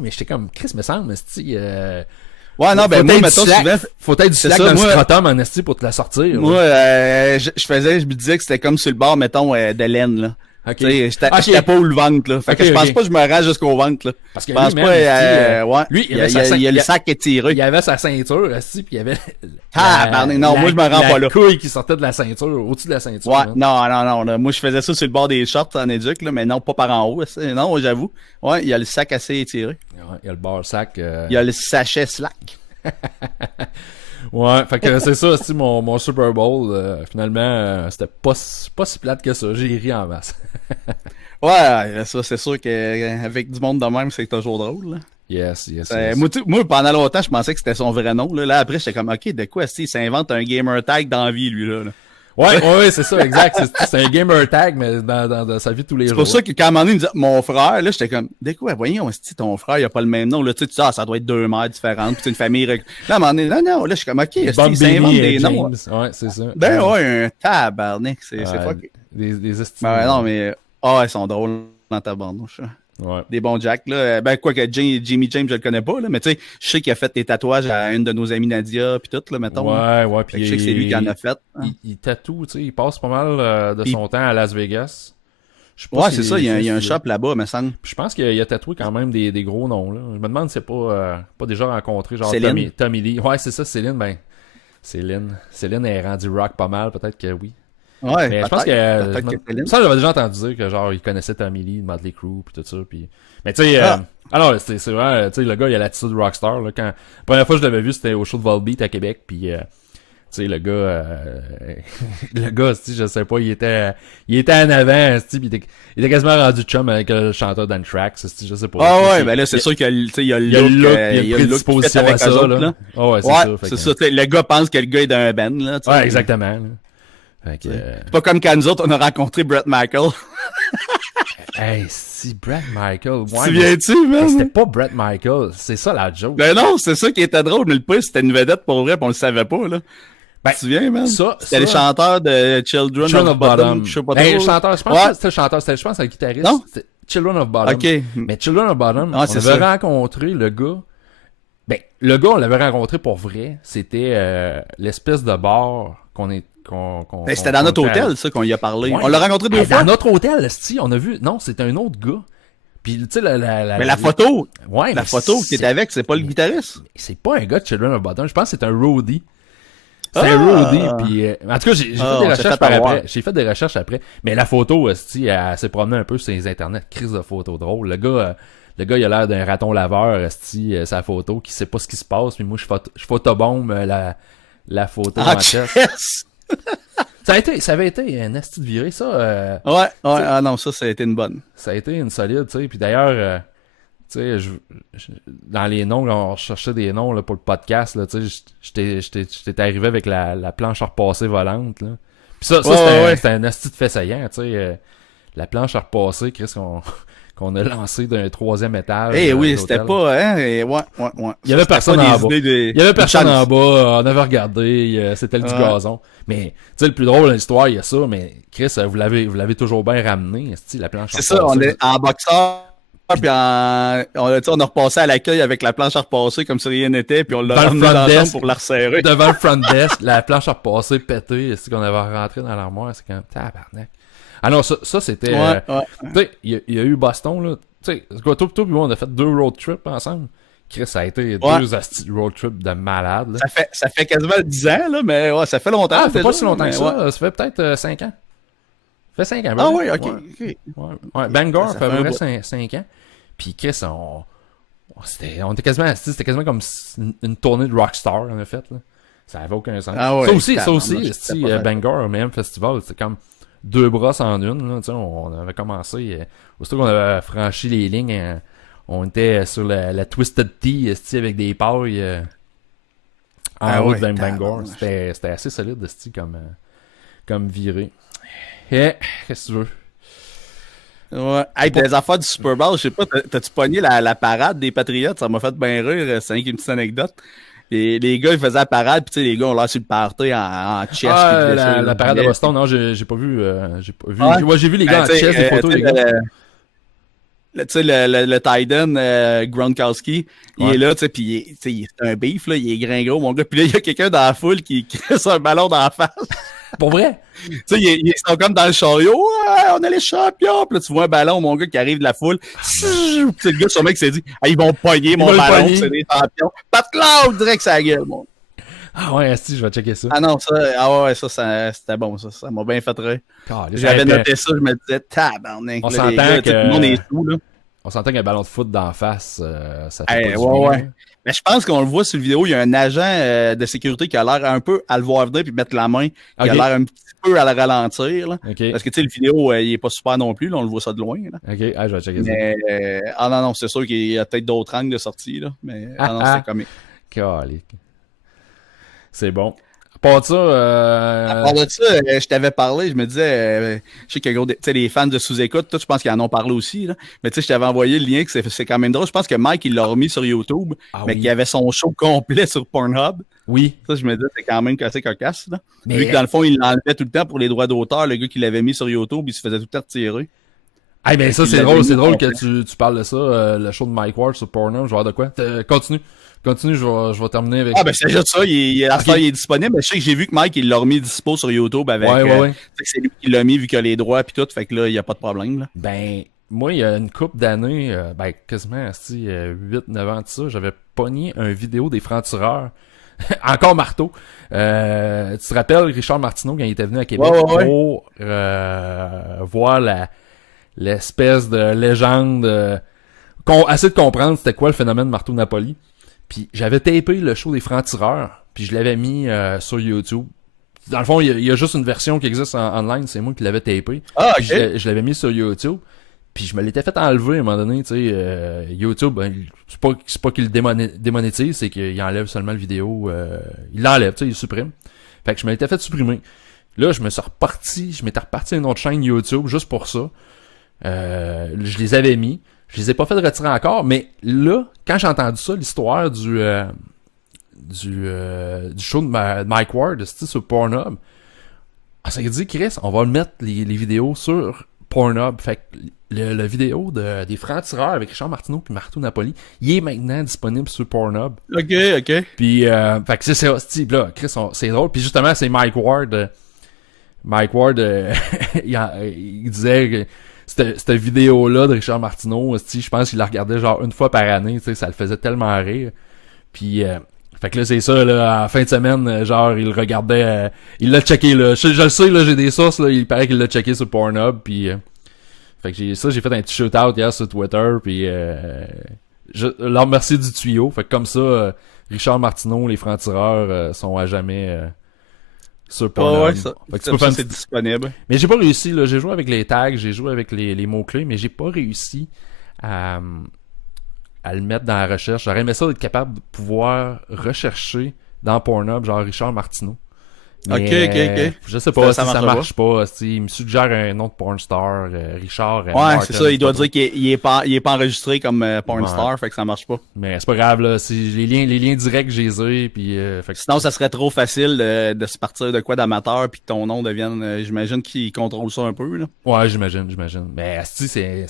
mais j'étais comme, Chris, me semble, ouais, non, ben, moi, mettons, souvent. Faut être du slack dans le scrotum en esti pour te la sortir. Moi, je me disais que c'était comme sur le bord, mettons, de laine, là. Okay. Tu sais, j'étais pas où le ventre, là. Fait que je pense pas que je me rends jusqu'au ventre, là. Parce que je pense lui, pas, ouais. Lui, il y a le sac étiré. Il avait sa ceinture, esti, puis il y avait non, moi, je me rends pas là. La couille qui sortait de la ceinture, au-dessus de la ceinture. Ouais, non, là. Moi, je faisais ça sur le bord des shorts en éduc, là, mais non, pas par en haut, non, j'avoue. Ouais, il y a le sac assez étiré. Ouais, il y a le bar sac. Il y a le sachet slack. Ouais, fait que c'est ça, c'est mon Super Bowl. Finalement, c'était pas si plate que ça. J'ai ri en masse. Ouais, ça, c'est sûr qu'avec du monde de même, c'est toujours drôle, là. Yes. Moi, pendant longtemps, je pensais que c'était son vrai nom, là. Là, après, j'étais comme, OK, de quoi, il s'invente un gamer tag dans la vie, lui, là. Ouais, c'est ça, exact. C'est un gamer tag, mais dans sa vie de tous les jours. C'est pour ça que quand à un moment donné, il me disait, mon frère, là, j'étais comme, de quoi, voyons, si ton frère, il a pas le même nom, là, tu sais, ça doit être 2 mères différentes, pis c'est une famille, là, à un moment donné, non, là, je suis comme, OK, il s'invente des noms. Ouais, c'est ça. Ben, ouais, un tabarnak, c'est fucké. Des estimes. Ben, non, mais, ils sont drôles dans ta bande, ouais. Des bons Jack, là. Ben, quoi que Jimmy James, je le connais pas, là, mais tu sais, je sais qu'il a fait des tatouages à une de nos amies Nadia, pis tout, là, mettons. Ouais, pis je sais que c'est lui qui en a fait. Hein. Il tatoue, tu sais, il passe pas mal de son temps à Las Vegas. Ouais, c'est ça, il y a un shop là-bas, me semble. Je pense qu'il a tatoué quand même des gros noms, là. Je me demande si c'est pas déjà rencontré, genre Tommy Lee. Ouais, c'est ça, Céline, Céline est rendue rock pas mal, peut-être que oui. Ouais, mais je pense que ça, j'avais déjà entendu dire que genre il connaissait Tommy Lee, Motley Crue pis tout ça, puis mais tu sais alors c'est vrai, tu sais, le gars il a l'attitude rockstar là. Quand la première fois que je l'avais vu, c'était au show de Volbeat à Québec, puis tu sais, le gars, je sais pas, il était en avant, il était quasiment rendu chum avec le chanteur d'Anthrax, je sais pas. Ah ouais, ben là, c'est sûr qu'il y a le look, il y a une prédisposition à ça, là. Ah ouais, c'est ça. Le gars pense que le gars est d'un band, là. Ouais, exactement. C'est pas comme quand nous autres, on a rencontré Bret Michaels. Hey, si Bret Michaels. Ouais, tu viens-tu, man? C'était pas Bret Michaels. C'est ça la joke. Ben non, c'est ça qui était drôle. Mais le pire, c'était une vedette pour vrai, pis on le savait pas, là. Ben, tu viens, man? C'était les chanteurs de Children of Bottom. Je sais pas trop. Le chanteur, je pense que c'était le chanteur. Je pense que c'était le guitariste. Non? C'était Children of Bottom. OK. Mais Children of Bottom, on avait rencontré le gars. Ben, le gars, on l'avait rencontré pour vrai. C'était l'espèce de bar c'était dans notre hôtel, ça, qu'on y a parlé. Ouais. On l'a rencontré 2 fois. Dans notre hôtel, on a vu. Non, c'était un autre gars. Puis, tu sais, mais la photo. Ouais. La photo qui était avec, c'est pas le guitariste. C'est pas un gars de Children of Bottom. Je pense que c'est un roadie. C'est un roadie. Puis, en tout cas, j'ai fait des recherches après. J'ai fait des recherches après. Mais la photo, elle s'est promenée un peu sur les internets. Crise de photos drôles. Le gars, il a l'air d'un raton laveur, sa photo, qui sait pas ce qui se passe. Puis moi, je photobombe la photo en tête. Ça avait été un asti de virée, ça. Ouais, non, ça a été une bonne. Ça a été une solide, tu sais. Puis d'ailleurs, tu sais, dans les noms, on recherchait des noms là, pour le podcast, là, tu sais, j'étais arrivé avec la planche à repasser volante, là. Puis ça c'était un asti de fait saillant, tu sais. La planche à repasser, Chris, qu'on a lancé d'un 3e étage. Eh oui, c'était pas, hein, ouais. Il y avait personne en bas. Il y avait personne en bas, on avait regardé, c'était du gazon. Mais, tu sais, le plus drôle de l'histoire, il y a ça, mais Chris, vous l'avez toujours bien ramené, la planche à repasser. C'est ça, on est en boxeur, puis on a repassé à l'accueil avec la planche à repasser comme si rien n'était, puis on l'a ramené dans la chambre pour la resserrer. Devant le front desk, la planche à repasser pétée, c'est qu'on avait rentré dans l'armoire, c'est comme tabarnak. Ah non, ça c'était... tu sais, il y a eu Boston, là. Tu sais, toi et moi, on a fait 2 road trips ensemble. Chris, ça a été 2 astis road trips de malade. Là. Ça fait quasiment 10 ans, là, mais ouais, ça fait longtemps. Ah, ça fait pas si longtemps que ça. Ça fait peut-être 5 ans. Ça fait 5 ans. Ah oui, OK. Ouais. Bangor, ça fait à peu près 5 ans. Puis Chris, on était quasiment astis. C'était quasiment comme une tournée de Rockstar, on a fait, là. Ça avait aucun sens. Ah ouais, ça aussi, Bangor, même festival, c'est comme... deux brosses en une. Là, on avait commencé, aussitôt qu'on avait franchi les lignes, on était sur la Twisted Tea avec des pailles en haut de Bangor. C'était assez solide comme virée. Et qu'est-ce que tu veux? Ouais. Hey, des affaires du Super Bowl, je sais pas, t'as-tu pogné la parade des Patriots? Ça m'a fait bien rire, c'est une petite anecdote. Les gars, ils faisaient la parade, pis tu sais, les gars ont l'air sur le party en chest. La parade de Boston, non, j'ai pas vu. J'ai vu les gars en chest, des photos, les gars. Tu sais, le Titan, Gronkowski, il est là, tu sais, pis c'est un beef, là, il est gringos, mon gars. Puis là, il y a quelqu'un dans la foule qui crisse un ballon dans la face. Pour vrai? Tu sais, ils sont comme dans le chariot, ouais, on est les champions. Puis là, tu vois un ballon, mon gars, qui arrive de la foule. Puis le gars, sûrement, qui s'est dit, ils vont pogner mon ballon, c'est des champions. Pat Cloud, direct sa gueule, mon. Ah ouais, si, je vais checker ça. Ah non, ça c'était bon, ça m'a bien fait rire. J'avais noté ça, je me disais, tabarnak. On s'entend gars, que... tout le monde est sous, là. On s'entend qu'un ballon de foot d'en face, ça fait pas du ouais. Mais je pense qu'on le voit sur la vidéo, il y a un agent de sécurité qui a l'air un peu à le voir venir puis mettre la main, qui a l'air un petit peu à le ralentir. Là. Parce que tu sais, le vidéo, il est pas super non plus, là, on le voit ça de loin. Là. Ok, je vais checker ça. Non, c'est sûr qu'il y a peut-être d'autres angles de sortie, là. Mais non, c'est comique. Calique. C'est bon. À part de ça, je t'avais parlé, je me disais, je sais que les fans de sous-écoute, toi, je pense qu'ils en ont parlé aussi, là. Mais tu sais, je t'avais envoyé le lien, que c'est quand même drôle. Je pense que Mike, il l'a remis sur YouTube, mais qu'il y avait son show complet sur Pornhub. Oui. Ça, je me disais, c'est quand même assez cocasse, là. Mais... Vu que dans le fond, il l'enlevait tout le temps pour les droits d'auteur, le gars qui l'avait mis sur YouTube, il se faisait tout le temps retirer. Ah, ben ça, c'est drôle que tu parles de ça, le show de Mike Ward sur Pornhub, je vais voir de quoi. Continue, je vais terminer avec... Ah, ben c'est juste ça, il est disponible. Je sais que j'ai vu que Mike, il l'a remis dispo sur YouTube avec... Ouais. C'est lui qui l'a mis vu qu'il a les droits pis tout, fait que là, il n'y a pas de problème, là. Ben, moi, il y a une couple d'années, quasiment, 8-9 ans de ça, j'avais pogné un vidéo des Francs-Tireurs. Encore marteau. Tu te rappelles Richard Martineau quand il était venu à Québec pour voir l'espèce de légende... essayer de comprendre c'était quoi le phénomène Marteau Napoli. Puis j'avais tapé le show des Francs-Tireurs, puis je l'avais mis sur YouTube. Dans le fond, il y a juste une version qui existe en ligne, c'est moi qui l'avais tapé. Ah, ok. Je l'avais mis sur YouTube, puis je me l'étais fait enlever à un moment donné, tu sais. YouTube, ben, c'est pas qu'il le démonétise, c'est qu'il enlève seulement le vidéo. Il l'enlève, tu sais, il supprime. Fait que je me l'étais fait supprimer. Là, je m'étais reparti à une autre chaîne YouTube juste pour ça. Je les avais mis. Je les ai pas fait de retirer encore, mais là, quand j'ai entendu ça, l'histoire du show de Mike Ward, c'était sur Pornhub, ça dit, Chris, on va mettre les vidéos sur Pornhub. Fait que la vidéo des Francs-Tireurs avec Richard Martineau puis Marteau Napoli, il est maintenant disponible sur Pornhub. Ok. Puis, fait que c'est ça, là, Chris, c'est drôle. Puis justement, c'est Mike Ward, il disait que cette vidéo-là de Richard Martineau, je pense qu'il la regardait genre une fois par année, ça le faisait tellement rire. Puis, fait que là, c'est ça, là, en fin de semaine, genre, il regardait, il l'a checké, là. Je le sais, là, j'ai des sources, là, il paraît qu'il l'a checké sur Pornhub, puis fait que j'ai fait un petit shoot-out hier sur Twitter, puis je leur remercie du tuyau. Fait que comme ça, Richard Martineau, les Francs-Tireurs, sont à jamais... sur Pornhub. Ça. C'est disponible. Mais j'ai pas réussi, là. J'ai joué avec les tags, j'ai joué avec les mots-clés, mais j'ai pas réussi à le mettre dans la recherche. J'aurais aimé ça d'être capable de pouvoir rechercher dans Pornhub, genre Richard Martineau. Mais, ok. Je sais pas si ça marche pas. Il me suggère un nom de pornstar, Richard. Ouais, c'est ça. Il doit dire qu'il est pas enregistré comme pornstar, fait que ça marche pas. Mais c'est pas grave, là. Les liens directs, j'ai puis sinon, ça serait trop facile de se partir de quoi d'amateur puis que ton nom devienne. J'imagine qu'il contrôle ça un peu, là. Ouais, j'imagine. Mais Asti, c'est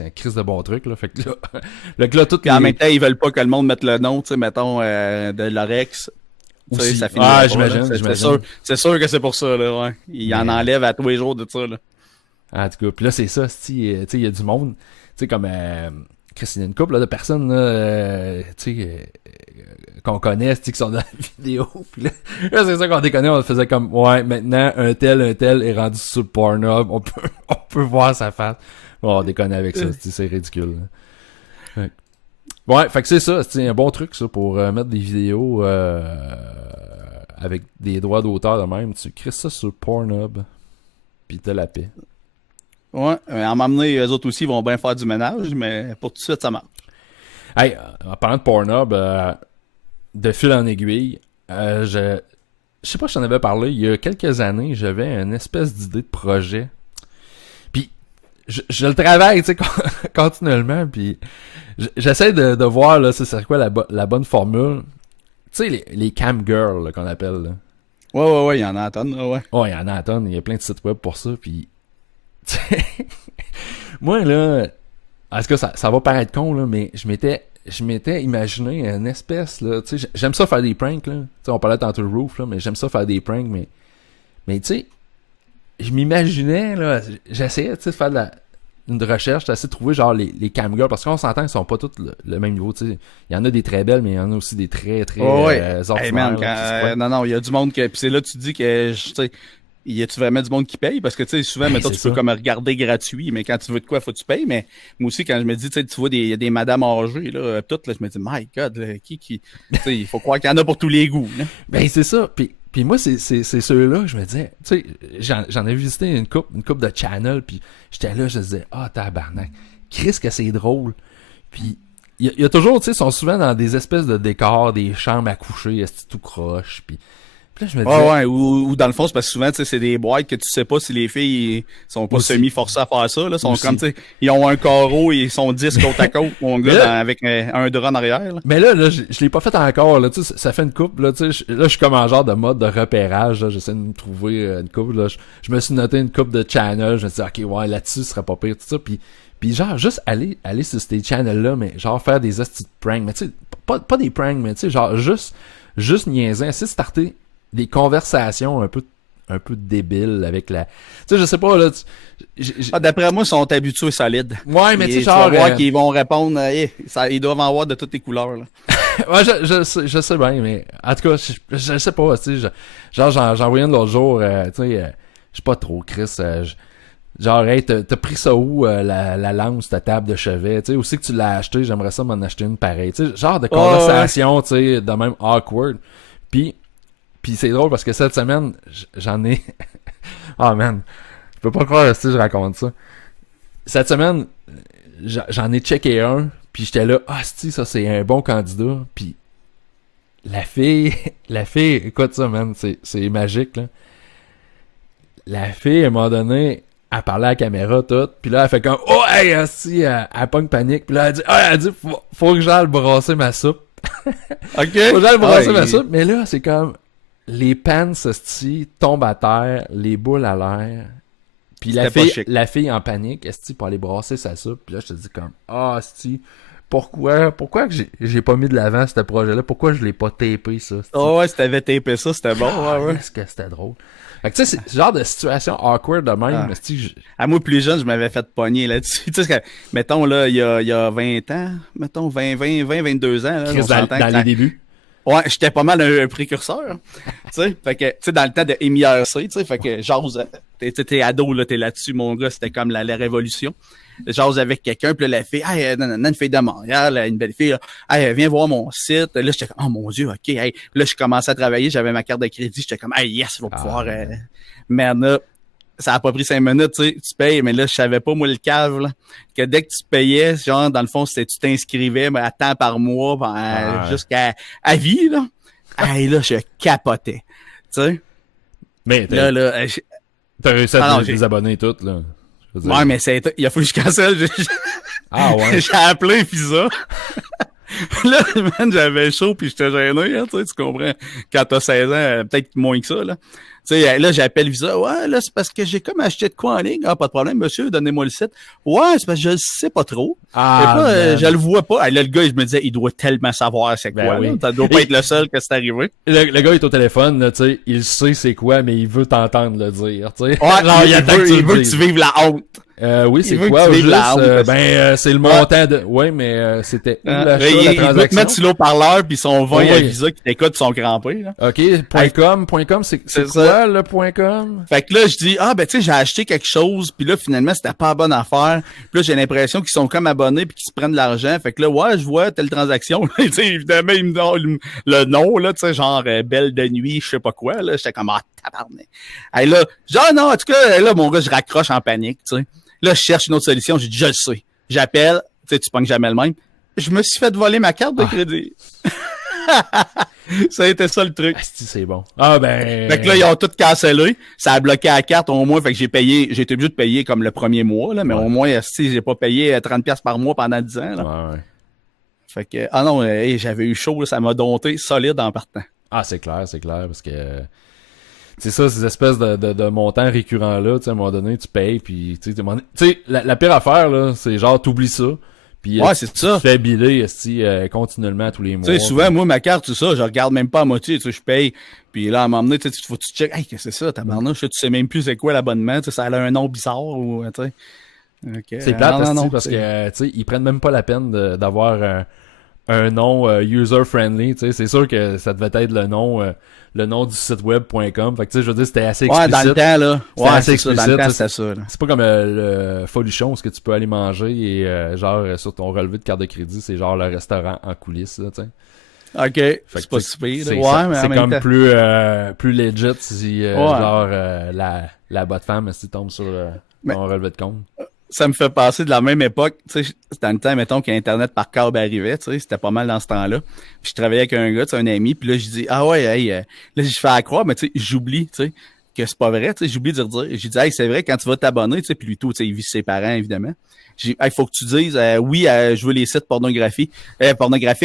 un crise de bon truc, là. Fait que là, tout. En même temps, ils veulent pas que le monde mette le nom, tu sais, mettons, de l'Orex. Ça finit j'imagine. C'est sûr que c'est pour ça, là, ouais. Il en enlève à tous les jours de ça, là. En tout cas, puis là, c'est ça, tu sais, il y a du monde, tu sais, comme, Chris, il y a une couple là, de personnes, là, tu sais, qu'on connaît, qui sont dans la vidéo, puis là c'est ça qu'on déconnait, on faisait comme, ouais, maintenant, un tel est rendu sur Pornhub, on peut voir sa face. Bon, on déconne avec ça, c'est ridicule, là. Ouais, fait que c'est ça, c'est un bon truc, ça, pour mettre des vidéos avec des droits d'auteur de même. Tu crées ça sur Pornhub. puis t'as la paix. Ouais, en m'amener, eux autres aussi, ils vont bien faire du ménage, mais pour tout de suite, ça marche. Hey, en parlant de Pornhub, de fil en aiguille, je sais pas si j'en avais parlé, il y a quelques années, j'avais une espèce d'idée de projet. Puis, je le travaille, tu sais, continuellement, puis j'essaie de voir, là, c'est quoi la bonne formule. Tu sais, les cam girls, là, qu'on appelle, là. Ouais, il y en a à tonne, ouais. Ouais, il y en a à tonne, il y a plein de sites web pour ça, puis... Moi, là... En tout cas, ça va paraître con, là, mais je m'étais imaginé une espèce, là, tu sais, j'aime ça faire des pranks, là. Tu sais, on parlait tantôt de Roof, là, mais j'aime ça faire des pranks, mais tu sais, je m'imaginais, là, j'essayais, tu sais, de faire une recherche, j'essayais de trouver, genre, les camgirls, parce qu'on s'entend qu'ils sont pas tous le même niveau, tu sais. Il y en a des très belles, mais il y en a aussi des très, très ordinaires. Hey man, non, il y a du monde que... Puis c'est là que tu te dis que, tu sais... Y a-tu vraiment du monde qui paye? Parce que, tu sais, souvent, mettons, tu peux comme regarder gratuit, mais quand tu veux de quoi, faut que tu payes. Mais moi aussi, quand je me dis, tu sais, tu vois des madames âgées, là, toutes, là, je me dis, my God, là, tu sais, il faut croire qu'il y en a pour tous les goûts, là. Ben, c'est ça. Puis moi, c'est ceux-là, je me disais, tu sais, j'en ai visité une coupe de channel, puis j'étais là, je me disais, tabarnak, Christ que c'est drôle. Puis, il y a toujours, tu sais, ils sont souvent dans des espèces de décors, des chambres à coucher, tout croche, puis... Là, je me disais... ou dans le fond, c'est parce que souvent, tu sais, c'est des boîtes que tu sais pas si les filles sont pas semi-forcées à faire ça, là. Sont comme, tu sais, ils ont un carreau et ils sont 10 côte à côte, mon gars, avec un drap en arrière, là. Mais là, je l'ai pas fait encore, là, tu sais, ça fait une couple, là, tu sais, là, je suis comme en genre de mode de repérage, là, j'essaie de me trouver une couple, là, je me suis noté une couple de channels, je me suis dit, ok, ouais, là-dessus, ce serait pas pire, tout ça, puis genre, juste aller sur ces channels-là, mais genre faire des hosties de pranks, mais tu sais, pas des pranks, mais tu sais, genre, juste niaiser, essayer de starter des conversations un peu débiles avec la... Tu sais, je sais pas, là... D'après moi, ils sont habitués solides. Ouais, mais tu sais, genre... Tu vas voir qu'ils vont répondre, ils doivent en avoir de toutes les couleurs, là. Ouais, je sais bien, mais... En tout cas, je sais pas, tu sais, genre, j'en voyais un l'autre jour, tu sais, je sais pas trop, Chris, genre, hey, t'as pris ça où, la lance, ta table de chevet, tu sais, aussi que tu l'as acheté, j'aimerais ça m'en acheter une pareille, tu sais, genre de conversation, tu sais, de même awkward. Puis c'est drôle parce que cette semaine, j'en ai... Oh man, je peux pas croire si je raconte ça. Cette semaine, j'en ai checké un, puis j'étais là, si ça c'est un bon candidat, puis la fille, écoute ça man, c'est magique là. La fille, à un moment donné, elle parlait à la caméra toute, puis là elle fait comme, hey, asti, elle pogne panique, puis là elle dit, faut que j'aille brasser ma soupe. Ok. Faut que j'aille brasser ma soupe, mais là c'est comme... Les pants, esti, tombent à terre, les boules à l'air. Puis la fille en panique, esti, pour aller brasser sa soupe. Puis là, je te dis comme, esti, pourquoi que j'ai pas mis de l'avant ce projet-là? Pourquoi je l'ai pas tapé, ça? Ouais, si t'avais tapé ça, c'était bon. Ouais. Est-ce que c'était drôle? Fait que tu sais, c'est ce genre de situation awkward de même, esti. À moi, plus jeune, je m'avais fait pogner là-dessus. Tu sais, mettons, là, il y a 20 ans, mettons, 22 ans, là. Dans les débuts. Ouais, j'étais pas mal un précurseur. Tu sais, fait que, tu sais, dans le temps de MIRC, tu sais, fait que j'ose, t'es ado, là, t'es là-dessus, mon gars, c'était comme la révolution. J'ose avec quelqu'un, puis là, la fille, une fille de Montréal, une belle fille, là, viens voir mon site. Là, j'étais comme, oh mon Dieu, ok, hey. Là, je commençais à travailler, j'avais ma carte de crédit, j'étais comme, yes, je vais pouvoir, merde, ça a pas pris 5 minutes, tu sais, tu payes, mais là, je savais pas, moi, le cave, là, que dès que tu payais, genre, dans le fond, c'était tu t'inscrivais à temps par mois, jusqu'à vie, là. Hey, là, je capotais, tu sais. Mais t'as réussi à te désabonner toutes, là. Ouais, mais il a fallu que je cancelle. Ouais. J'ai appelé Visa. Là, man, j'avais chaud puis j'étais gêné, hein, tu comprends. Quand t'as 16 ans, peut-être moins que ça, là. Tu sais, là, j'appelle Visa. Ouais, là, c'est parce que j'ai comme acheté de quoi en ligne. Ah, pas de problème, monsieur, donnez-moi le site. Ouais, c'est parce que je le sais pas trop. Je le vois pas. Là, le gars, je me disais, il doit tellement savoir c'est quoi, là. Ça doit pas être le seul que c'est arrivé. Le gars est au téléphone, là, tu sais, il sait c'est quoi, mais il veut t'entendre le dire, tu sais. Ouais, il veut que tu vives la honte. Oui, Il c'est veut quoi que au tu juste? l'arme. C'est le montant de... Oui, mais c'était où l'achat, Il la veut te transaction? mettre sur l'eau-parleur puis son vin Oui. à Visa qui t'écoute son crampé, là. OK, Hey, .com, c'est c'est quoi ça. le .com? Fait que là, je dis, ah, ben, tu sais, j'ai acheté quelque chose, puis là, finalement, c'était pas la bonne affaire. Puis là, j'ai l'impression qu'ils sont comme abonnés puis qu'ils se prennent de l'argent. Fait que là, ouais, je vois telle transaction. Tu sais, évidemment, ils me donnent le nom, là, tu sais, genre, Belle de nuit, je sais pas quoi, là. J'étais comme, ah, tabarnak. Hey, là, genre, non, en tout cas, là, mon gars, je raccroche en panique, tu sais. Là, je cherche une autre solution. J'ai dit, je le sais. J'appelle, tu sais, tu pognes jamais le même. Je me suis fait voler ma carte de crédit. Ça a été ça le truc. Asti, c'est bon. Ah ben... Fait que là, ils ont tout cancellé. Ça a bloqué la carte au moins. Fait que j'ai été obligé de payer comme le premier mois, là. Mais au moins, si j'ai pas payé 30$ par mois pendant 10 ans, là. Ouais. Fait que, ah non, j'avais eu chaud, là, ça m'a dompté solide en partant. Ah, c'est clair, parce que... C'est ça, ces espèces de montants récurrents-là, tu sais, à un moment donné, tu payes, puis tu sais, la pire affaire, là, c'est genre, t'oublies ça. Puis ouais, c'est ça. Tu te fais biller continuellement tous les mois. Tu sais, souvent, moi, ma carte, tout ça, je regarde même pas à moitié, tu sais, je paye. Puis là, à un moment donné, tu sais, faut que tu checkes, hey, qu'est-ce que c'est ça, tabarnouche, tu sais même plus c'est quoi l'abonnement, tu sais, ça a un nom bizarre ou, tu sais. Okay. C'est plate, non, parce que, tu sais, ils prennent même pas la peine d'avoir un nom user-friendly, tu sais. C'est sûr que ça devait être le nom du site web.com. Fait que, tu sais, je veux dire, c'était assez explicite. Ouais, dans le temps, là. C'était assez explicite. Dans le temps, c'était ça, là. C'est pas comme le Folichon, ce que tu peux aller manger et, genre, sur ton relevé de carte de crédit, c'est genre le restaurant en coulisses, là, tu sais. OK. C'est pas si pire, ouais, mais c'est comme plus legit si, genre, la bonne femme, si tombe sur ton relevé de compte. Ça me fait passer de la même époque, tu sais, dans le temps, mettons, qu'Internet par câble arrivait, tu sais, c'était pas mal dans ce temps-là. Puis je travaillais avec un gars, tu sais, un ami, puis là, je dis, ah ouais, hey, là, je fais à croire, mais tu sais, j'oublie, tu sais, que c'est pas vrai, tu sais, j'oublie de dire. J'ai dit, hey, c'est vrai, quand tu vas t'abonner, tu sais, puis lui tout, tu sais, il vit chez ses parents, évidemment. J'ai dit, hey, faut que tu dises, oui, je veux les sites pornographiques,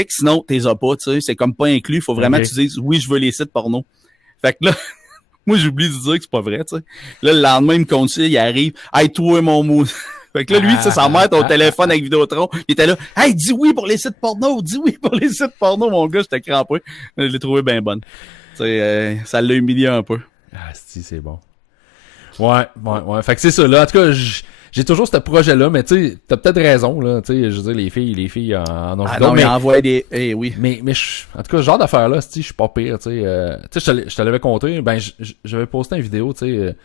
sinon, t'es as pas, tu sais, c'est comme pas inclus, faut vraiment que tu dises, oui, je veux les sites porno. Fait que là, moi, j'oublie de dire que c'est pas vrai, tu sais. Là, le lendemain, il me continue, il arrive. Hey, toi, mon mot. Fait que là, lui, tu sais, sa mère, ton téléphone avec Vidéotron, il était là. Hey, dis oui pour les sites porno, dis oui pour les sites porno, mon gars, j'étais crampé. Je l'ai trouvé bien bonne. Tu sais, ça l'a humilié un peu. Ah, si, c'est bon. Ouais. Fait que c'est ça, là. En tout cas, j'ai toujours ce projet-là, mais tu sais, t'as peut-être raison, là. Tu sais, je veux dire, les filles en ont ah non, mais envoient des... oui. Mais en tout cas, ce genre d'affaire-là, je suis pas pire, tu sais. Tu sais, je te l'avais compté, ben, j'avais posté une vidéo, tu sais.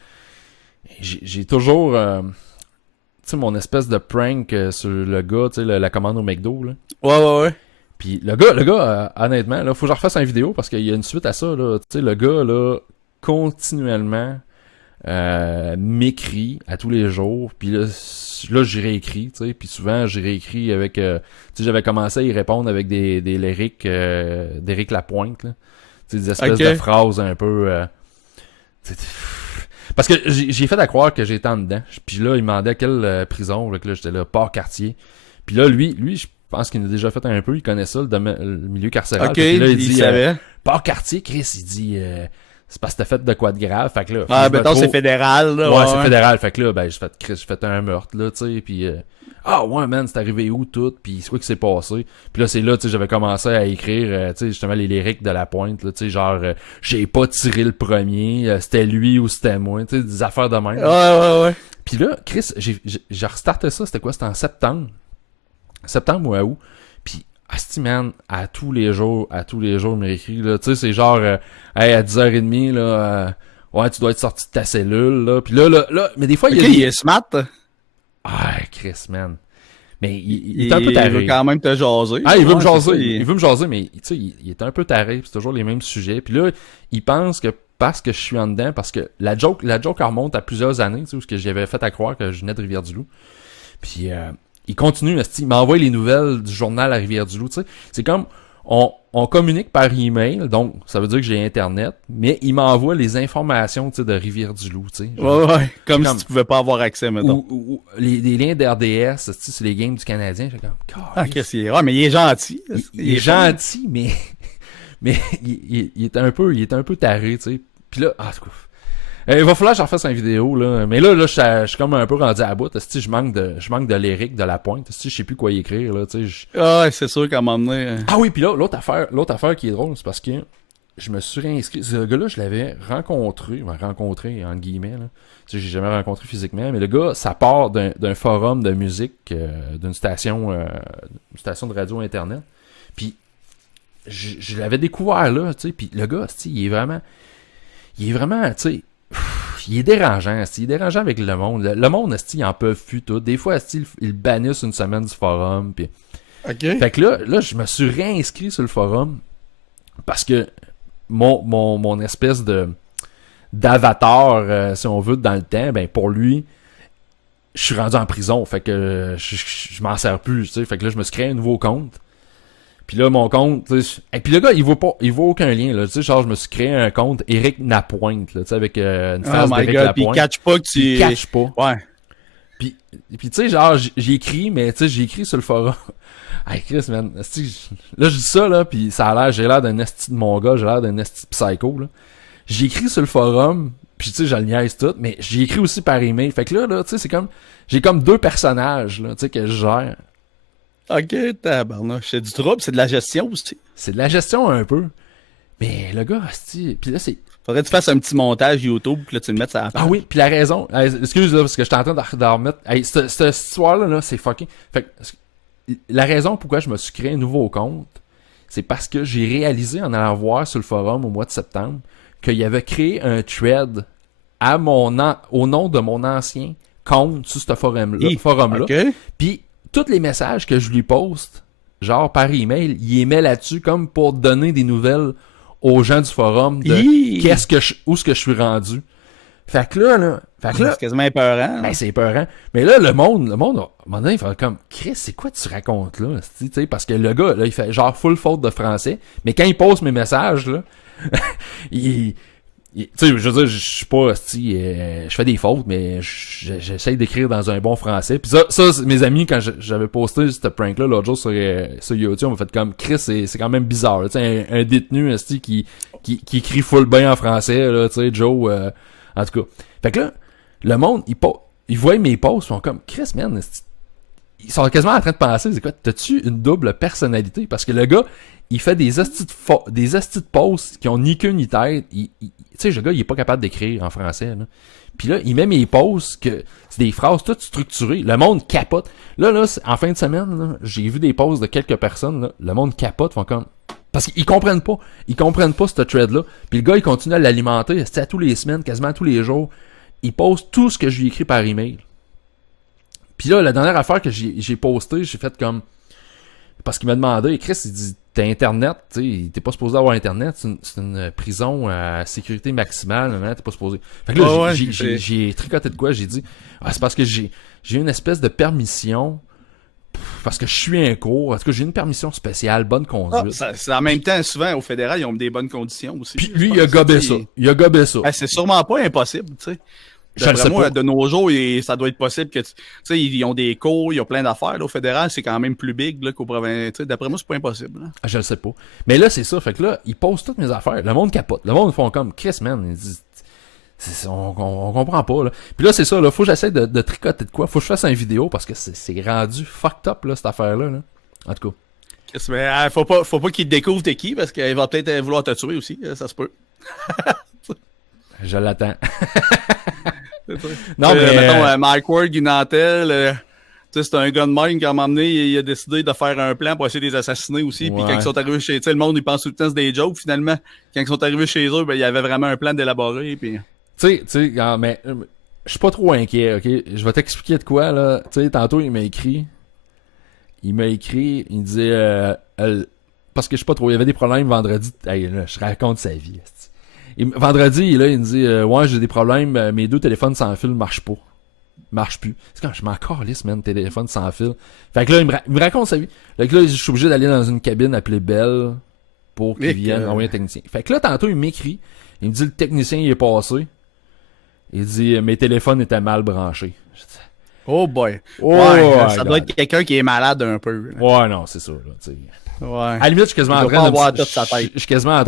J'ai toujours... tu sais, mon espèce de prank sur le gars, tu sais, la commande au McDo, là. Ouais. Puis le gars, honnêtement, là, faut que je refasse une vidéo parce qu'il y a une suite à ça, là. Tu sais, le gars, là, continuellement m'écrit à tous les jours. Puis là j'y réécris, tu sais. Puis souvent, j'y réécris avec... tu sais, j'avais commencé à y répondre avec des lyrics d'Éric Lapointe, là. Tu sais, des espèces de phrases un peu... parce que j'ai fait à croire que j'étais en dedans. Puis là, il me demandait quelle prison. Là, que là, j'étais là, Port-Cartier. Puis là, lui, je pense qu'il en a déjà fait un peu. Il connaît ça, le milieu carcéral. OK, puis là, il dit, savait. Port-Cartier, Chris, il dit... c'est parce que t'as fait de quoi de grave. Fait que là... Ah, mettons, c'est fédéral, là. Ouais, c'est fédéral. Fait que là, ben, j'ai fait un meurtre, là, tu sais. Puis... ah ouais, man, c'est arrivé où tout, puis c'est quoi qui s'est passé. Puis là, c'est là, tu sais, j'avais commencé à écrire, tu sais, justement, les lyriques de La Pointe, là, tu sais, genre, j'ai pas tiré le premier, c'était lui ou c'était moi, tu sais, des affaires de même. Ouais. Puis là, Chris, j'ai restarté ça, c'était quoi? C'était en septembre ou à août. Puis, asti, man, à tous les jours, il m'écrit, là, tu sais, c'est genre, hey, à 10h30, là, ouais, tu dois être sorti de ta cellule, là. Puis là, mais des fois, il est smart. Ah, Chris, man. Mais il est un peu taré. Il veut quand même te jaser. Ah, il veut me jaser. Il veut me jaser, mais tu sais, il est un peu taré. C'est toujours les mêmes sujets. Puis là, il pense que parce que je suis en dedans, parce que la joke remonte à plusieurs années, tu sais, où j'avais fait à croire que je venais de Rivière-du-Loup. Puis il continue, il m'envoie les nouvelles du journal à Rivière-du-Loup, tu sais. C'est comme... On communique par email, donc ça veut dire que j'ai Internet, mais il m'envoie les informations, tu sais, de Rivière-du-Loup, tu sais. Ouais, comme si tu pouvais pas avoir accès, mettons. Ou les liens d'RDS, tu sais, c'est les games du Canadien, j'ai comme... Ah, qu'est-ce qu'il est... Ouais, mais il est gentil. Il est gentil, mais il est un peu taré, tu sais. Puis là, il va falloir que j'en fasse une vidéo, là. Mais là, je suis comme un peu rendu à bout. Je manque de lyrique de La Pointe. Je sais plus quoi y écrire, là, tu sais. Ah, c'est sûr qu'à un moment donné... Ah oui, puis là, l'autre affaire qui est drôle, c'est parce que je me suis réinscrit. Ce gars-là, je l'avais rencontré, entre guillemets, là. Tu sais, j'ai jamais rencontré physiquement, mais le gars, ça part d'un forum de musique, d'une station de radio internet. Puis je l'avais découvert là, tu sais, puis le gars, tu sais, il est vraiment, tu sais, il est dérangeant, il est dérangeant avec le monde. Le monde, il en peut plus tout. Des fois, il bannissent une semaine du forum, puis... OK. Fait que là, je me suis réinscrit sur le forum parce que mon espèce d'avatar, si on veut, dans le temps, ben pour lui, je suis rendu en prison. Fait que je m'en sers plus, tu sais. Fait que là, je me suis créé un nouveau compte. Puis là, mon compte, tu sais, et puis le gars, il voit aucun lien, là. Tu sais, genre, je me suis créé un compte Éric Lapointe, là, tu sais, avec une face d'Éric Lapointe. Puis il catch pas que tu... Il catch pas. Ouais. Puis tu sais, genre, j'ai écrit, mais tu sais, j'ai écrit sur le forum. Hey Chris, man, là je dis ça, là, pis ça a l'air, j'ai l'air d'un esti de mon gars, j'ai l'air d'un esti psycho, là. J'ai écrit sur le forum, pis tu sais, je le niaise tout, mais j'ai écrit aussi par email. Fait que là, tu sais, c'est comme, j'ai comme 2 personnages, là, tu sais, que je gère. OK, tabarnouche. C'est du trouble, c'est de la gestion aussi. C'est de la gestion un peu. Mais le gars, esti, pis là, c'est... Faudrait que tu fasses un petit montage YouTube, pis là, tu le mettes sur la page. Ah oui, pis la raison, excuse, là, parce que je suis en train de remettre, hey, cette histoire-là, là, c'est fucking... Fait que, la raison pourquoi je me suis créé un nouveau compte, c'est parce que j'ai réalisé en allant voir sur le forum au mois de septembre qu'il avait créé un thread au nom de mon ancien compte sur ce forum-là. Okay. Puis tous les messages que je lui poste, genre par email, il les met là-dessus comme pour donner des nouvelles aux gens du forum de où est-ce que je suis rendu. Fait que là, c'est quasiment épeurant. Ben, c'est épeurant. Mais là, le monde, à un moment donné, il fait comme, Chris, c'est quoi tu racontes là? Tu sais, parce que le gars, là, il fait genre full faute de français. Mais quand il pose mes messages, là, tu sais, je veux dire, je suis pas, je fais des fautes, mais j'essaye d'écrire dans un bon français. Puis ça, mes amis, quand j'avais posté ce prank-là l'autre jour sur YouTube, on m'a fait comme, Chris, c'est quand même bizarre. Tu sais, un détenu, qui écrit full bien en français, là, tu sais, Joe, en tout cas. Fait que là, le monde, ils voient mes posts, ils sont comme, Chris, man, ils sont quasiment en train de penser, c'est quoi, t'as-tu une double personnalité? Parce que le gars, il fait des hosties de posts qui ont ni queue ni tête. Tu sais, le gars, il est pas capable d'écrire en français, là. Puis là, il met mes posts que c'est des phrases toutes structurées. Le monde capote. Là, en fin de semaine, là, j'ai vu des posts de quelques personnes, là. Le monde capote, font comme... Parce qu'ils comprennent pas. Ils comprennent pas ce thread-là. Puis le gars, il continue à l'alimenter. C'est à tous les semaines, quasiment tous les jours. Il poste tout ce que je lui écris par email. Puis là, la dernière affaire que j'ai posté, j'ai fait comme... Parce qu'il m'a demandé, Chris, il dit, t'as Internet, tu sais, t'es pas supposé avoir Internet, c'est une prison à sécurité maximale, hein, t'es pas supposé. Fait que là, j'ai tricoté de quoi, j'ai dit, c'est parce que j'ai une espèce de permission... Parce que je suis un cours, en tout cas, j'ai une permission spéciale, bonne conduite. C'est en même temps, souvent, au fédéral, ils ont des bonnes conditions aussi. Puis lui, il a gobé ça. Il a gobé ça. C'est sûrement pas impossible, tu sais. D'après moi, de nos jours, ça doit être possible que, tu sais, ils ont des cours, ils ont plein d'affaires. Là, au fédéral, c'est quand même plus big là, qu'au provincial. D'après moi, c'est pas impossible. Là. Je le sais pas. Mais là, c'est ça. Fait que là, ils posent toutes mes affaires. Le monde capote. Le monde font comme Chris, man. Ils disent, on comprend pas, là. Puis là, c'est ça, là. Faut que j'essaie de tricoter de quoi. Faut que je fasse une vidéo parce que c'est rendu fucked up, là, cette affaire-là, là. En tout cas. Mais faut pas qu'il découvre t'es qui parce qu'il va peut-être vouloir te tuer aussi. Ça se peut. Je l'attends. Non, mais mettons, Mike Ward, Guy Nantel, tu sais, c'est un gars de même qui à un moment donné, il a décidé de faire un plan pour essayer de les assassiner aussi. Puis quand ils sont arrivés chez, tu sais, le monde, il pense tout le temps c'est des jokes finalement. Quand ils sont arrivés chez eux, ben il y avait vraiment un plan d'élaborer. Puis tu sais, mais je suis pas trop inquiet, ok. Je vais t'expliquer de quoi là. Tu sais, tantôt il m'a écrit, il me disait parce que je sais pas trop, il y avait des problèmes vendredi. Hey, là, je raconte sa vie. Vendredi, là, il me dit ouais, j'ai des problèmes, mes 2 téléphones sans fil marchent plus. C'est quand je m'en calisse, man, téléphone sans fil. Fait que là, il me raconte sa vie. Fait que là, je suis obligé d'aller dans une cabine appelée Belle pour qu'il vienne envoyer un technicien. Fait que là, tantôt, il m'écrit. Il me dit le technicien, il est passé. Il dit mes téléphones étaient mal branchés. Oh boy. Ça doit être quelqu'un qui est malade un peu. Là. Ouais, non, c'est ça, là, tu sais. Ouais. À la limite, je suis quasiment en train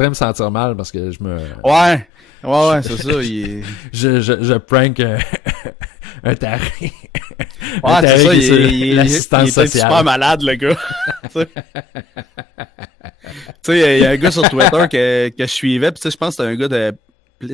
de me sentir mal parce que je me... Ouais, c'est ça. Je prank un taré. Ouais, c'est ça, il est l'assistance sociale. super malade, le gars. Tu sais, il y a un gars sur Twitter que je suivais, puis tu sais, je pense que c'était un gars de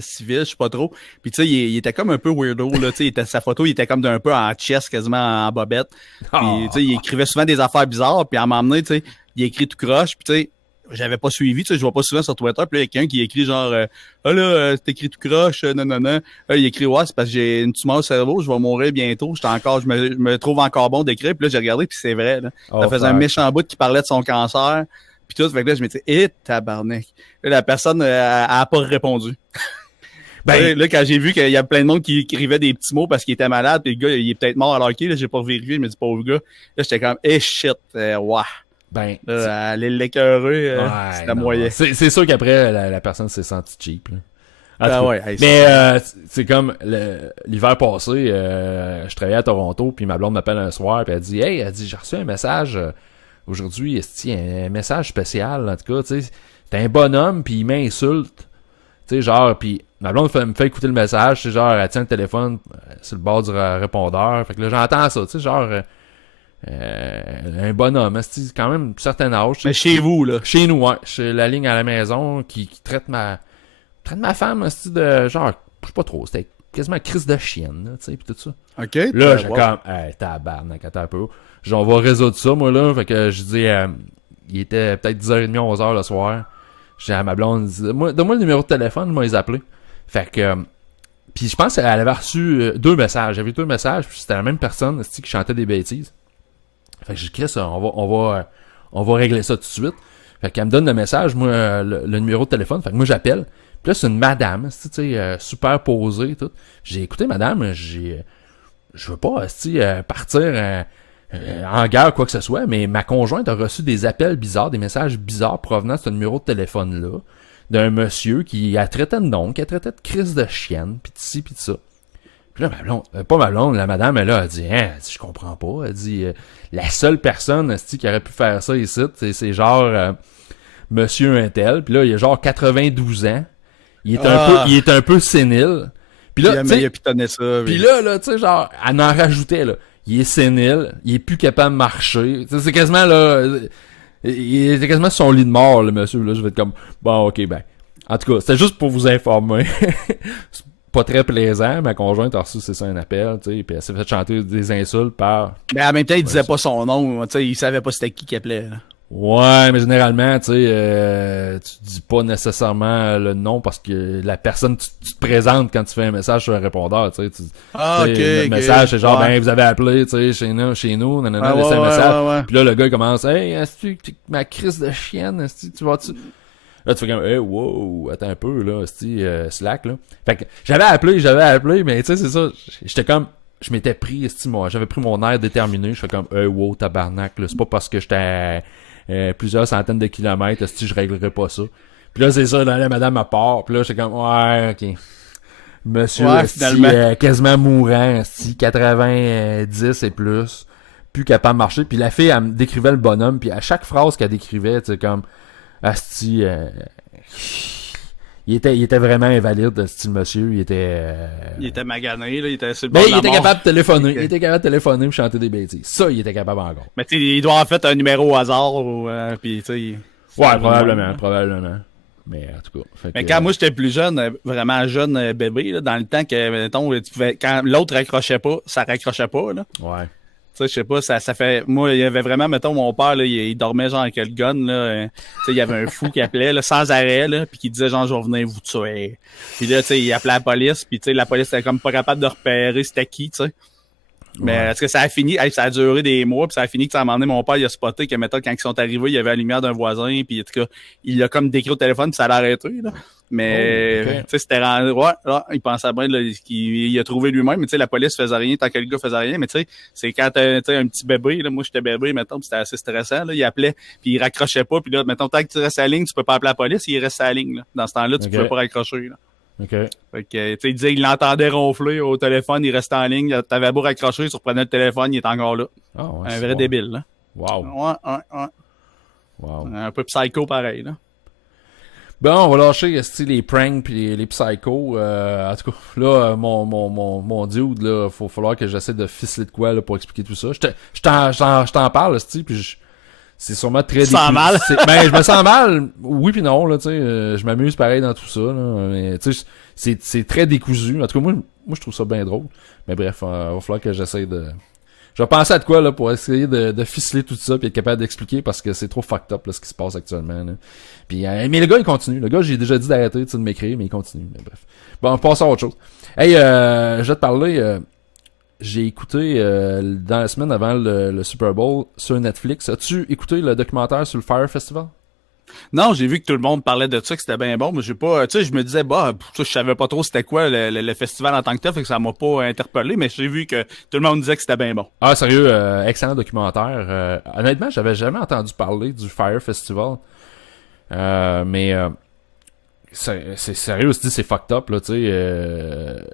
civil, je sais pas trop. Puis tu sais, il était comme un peu weirdo, là, tu sais, sa photo, il était comme d'un peu en chest, quasiment en bobette. Puis tu sais, il écrivait souvent des affaires bizarres, puis à un moment donné, tu sais, il écrit tout croche, puis tu sais, j'avais pas suivi, tu sais, je vois pas souvent sur Twitter, puis là, il y a quelqu'un qui écrit genre ah là, t'écris tout croche, non, non, non. Il écrit ouais, c'est parce que j'ai une tumeur au cerveau, je vais mourir bientôt, je me trouve encore bon d'écrire, puis là, j'ai regardé, puis c'est vrai, là. Ça faisait un méchant bout qui parlait de son cancer. Puis tout, fait que là, je me disais, tabarnak. Là, la personne, elle a pas répondu. Ben, là, quand j'ai vu qu'il y a plein de monde qui écrivait des petits mots parce qu'il était malade, puis le gars, il est peut-être mort à l'hockey, là, j'ai pas vérifié, je me dis, pauvre gars. Là, j'étais comme, shit, ouais. Ben, là, aller l'écœurer, c'était moyen. C'est sûr qu'après, la personne s'est sentie cheap, là. Ouais, mais c'est comme l'hiver passé, je travaillais à Toronto, puis ma blonde m'appelle un soir, puis elle dit, j'ai reçu un message aujourd'hui, un message spécial, en tout cas, tu sais, t'es un bonhomme, puis il m'insulte, tu sais, genre, puis ma blonde me fait écouter le message, c'est genre, elle tient le téléphone sur le bord du répondeur, fait que là, j'entends ça, tu sais, genre, un bonhomme, c'est quand même un certain âge. Mais chez vous, là. Chez nous, ouais, chez la ligne à la maison, qui traite ma femme, c'est de, genre, je sais pas trop, c'était quasiment crise de chienne, tu sais, pis tout ça. OK. Là, j'ai comme, tabarnak, attends un peu. On va résoudre ça, moi, là. Fait que je dis, il était peut-être 10h30, 11h le soir. J'ai à ma blonde, donne-moi le numéro de téléphone, moi, les appeler. Fait que, puis je pense qu'elle avait reçu 2 messages. J'avais 2 messages, puis c'était la même personne, qui chantait des bêtises. Fait que j'ai dit, ça, on va régler ça tout de suite. Fait qu'elle me donne le message, moi, le numéro de téléphone. Fait que moi, j'appelle. Puis là, c'est une madame, tu sais, super posée, tout. J'ai écouté, madame, je veux pas, partir en guerre, quoi que ce soit, mais ma conjointe a reçu des appels bizarres, des messages bizarres provenant de ce numéro de téléphone-là, d'un monsieur qui la traitait de nom, qui la traitait de crise de chienne, pis de ci, pis de ça. Puis là, pas ma blonde, la madame, elle a dit, je comprends pas. Elle dit, la seule personne, qui aurait pu faire ça ici, c'est genre, monsieur Intel. Puis là, il a genre 92 ans. Il est un peu sénile. Puis là, il a pitonné ça. Puis là, tu sais, genre, elle en rajoutait, là. Il est sénile, il est plus capable de marcher. C'est quasiment, là, il était quasiment sur son lit de mort, le monsieur, là. Je vais être comme, bon, ok, ben. En tout cas, c'était juste pour vous informer. C'est pas très plaisant. Ma conjointe a reçu, c'est ça, un appel, tu sais, puis elle s'est fait chanter des insultes par... Mais en même temps, il disait pas son nom, tu sais, il savait pas c'était qui appelait, là. Ouais, mais généralement, tu sais, tu dis pas nécessairement le nom parce que la personne, tu te présentes quand tu fais un message sur un répondeur, tu sais. Le message, c'est genre, vous avez appelé, tu sais, chez nous, nanana, laissez un message. Ouais. Puis là, le gars, il commence, est-ce que ma crise de chienne, est-ce que tu vas-tu... Là, tu fais comme, wow, attends un peu, là, slack, là. Fait que j'avais appelé, mais tu sais, c'est ça, j'étais comme, je m'étais pris, moi, j'avais pris mon air déterminé, je fais comme, wow, tabarnak, là, c'est pas parce que j'étais plusieurs centaines de kilomètres, je réglerais pas ça. Puis là, c'est ça, là, la madame à part, puis là, j'étais comme, ouais, ok. Monsieur, quasiment mourant, 90 et plus capable de marcher, puis la fille, elle me décrivait le bonhomme, puis à chaque phrase qu'elle décrivait, tu sais, comme, asti, il était vraiment invalide, style monsieur, il était magané, là, il était sur le bord mais de la il était mort. capable de téléphoner, il était capable de téléphoner pour chanter des bêtises. Ça, il était capable encore. Mais tu sais, il doit en fait un numéro au hasard, ou, puis tu sais... Ouais, probablement. Mais en tout cas. Mais quand moi j'étais plus jeune, vraiment jeune bébé, là, dans le temps que, mettons, quand l'autre raccrochait pas, ça raccrochait pas, là. Ouais. Tu sais, je sais pas, ça fait... Moi, il y avait vraiment, mettons, mon père, là, il dormait genre avec le gun, là. Tu sais, il y avait un fou qui appelait, là, sans arrêt, là, puis qui disait genre, je vais venir vous tuer. Puis là, tu sais, il appelait la police, puis tu sais, la police était comme pas capable de repérer c'était qui, tu sais. Mais est-ce que ça a fini, ça a duré des mois, puis ça a fini que ça a demandé mon père, il a spoté que, mettons, quand ils sont arrivés, il y avait la lumière d'un voisin, puis en tout cas, il a comme décrit au téléphone, puis ça l'a arrêté, là. Mais, tu sais, c'était rendu, là, il pensait bien, là, qu'il a trouvé lui-même, mais tu sais, la police faisait rien, tant que le gars faisait rien, mais tu sais, c'est quand t'as, un petit bébé, là, moi, j'étais bébé, mettons, pis c'était assez stressant, là, il appelait, puis il raccrochait pas, puis là, mettons, tant que tu restes à la ligne, tu peux pas appeler la police, il reste à la ligne, là. Dans ce temps-là, tu pouvais pas raccrocher, là. OK. Fait que, tu sais, il disait, il l'entendait ronfler au téléphone, il restait en ligne, t'avais beau raccrocher, tu reprenais le téléphone, il est encore là. Oh, ouais, un vrai débile, là. Wow. Ouais. Wow. Un peu psycho pareil, là. Bon, on va lâcher les pranks pis les psychos. En tout cas, là, mon dude, là, faut falloir que j'essaie de ficeler de quoi là pour expliquer tout ça. Je t'en parle, pis c'est sûrement très Tu sens mal? Ben, je me sens mal, oui puis non, là, tu sais. Je m'amuse pareil dans tout ça, là. Mais, tu sais, c'est très décousu. En tout cas, moi, je trouve ça bien drôle. Mais bref, va falloir que j'essaie de... Je vais penser à de quoi, là, pour essayer de ficeler tout ça puis être capable d'expliquer parce que c'est trop fucked up, là, ce qui se passe actuellement, là. Puis, mais le gars, il continue. Le gars, j'ai déjà dit d'arrêter, tu sais, de m'écrire, mais il continue. Mais bref. Bon, on passe à autre chose. Hey, je vais te parler... j'ai écouté dans la semaine avant le Super Bowl sur Netflix. As-tu écouté le documentaire sur le Fire Festival? Non, j'ai vu que tout le monde parlait de ça, que c'était bien bon, mais j'ai pas, tu sais, je me disais, je savais pas trop c'était quoi le festival en tant que tel, fait que ça m'a pas interpellé, mais j'ai vu que tout le monde disait que c'était bien bon. Ah, sérieux, excellent documentaire. Honnêtement, j'avais jamais entendu parler du Fire Festival. Mais c'est sérieux, c'est fucked up, là, tu sais.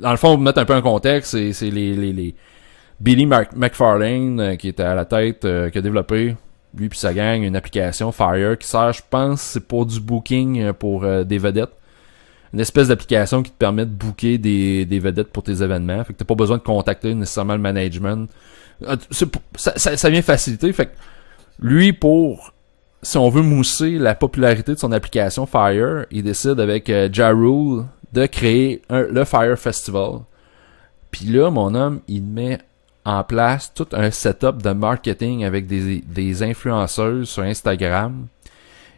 Dans le fond, pour mettre un peu en contexte, c'est les Billy McFarlane qui était à la tête, qui a développé, lui puis sa gang, une application Fire qui sert, je pense, c'est pour du booking pour des vedettes. Une espèce d'application qui te permet de booker des vedettes pour tes événements. Fait que t'as pas besoin de contacter nécessairement le management. Ça vient faciliter. Fait que lui, si on veut mousser la popularité de son application Fire, il décide avec Ja Rule de créer le Fire Festival. Puis là, mon homme, il met en place tout un setup de marketing avec des influenceuses sur Instagram.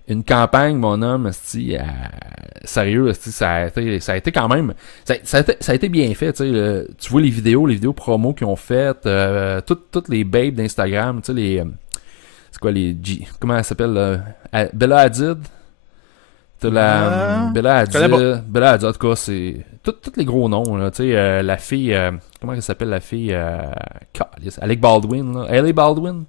Une campagne, mon homme, sérieux, ça a été quand même... Ça a été bien fait, tu sais. Tu vois les vidéos promos qu'ils ont faites, toutes les babes d'Instagram, tu sais, les... c'est quoi les... comment elle s'appelle? Bella Hadid? T'as la... Bella Hadid, en tout cas, c'est... Tous les gros noms, là, tu sais, la fille... comment elle s'appelle, la fille... Alec Baldwin, là. Ellie Baldwin?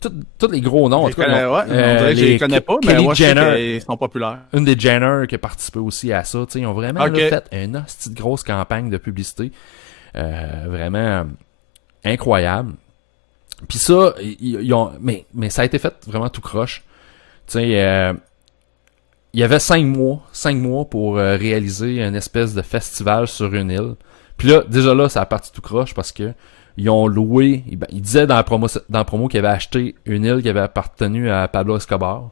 Tous les gros noms, en tout cas. On dirait que je les connais pas, mais moi, je sais qu'ils sont populaires. Une des Jenner qui a participé aussi à ça, tu sais, ils ont vraiment là, fait une hostie de grosse campagne de publicité. Vraiment incroyable. Puis ça, ils ont... mais ça a été fait vraiment tout croche. Tu sais, il y avait 5 mois pour réaliser une espèce de festival sur une île. Puis là, déjà là, ça a parti tout croche parce que ils ont loué, ils disaient dans la promo qu'ils avaient acheté une île qui avait appartenu à Pablo Escobar.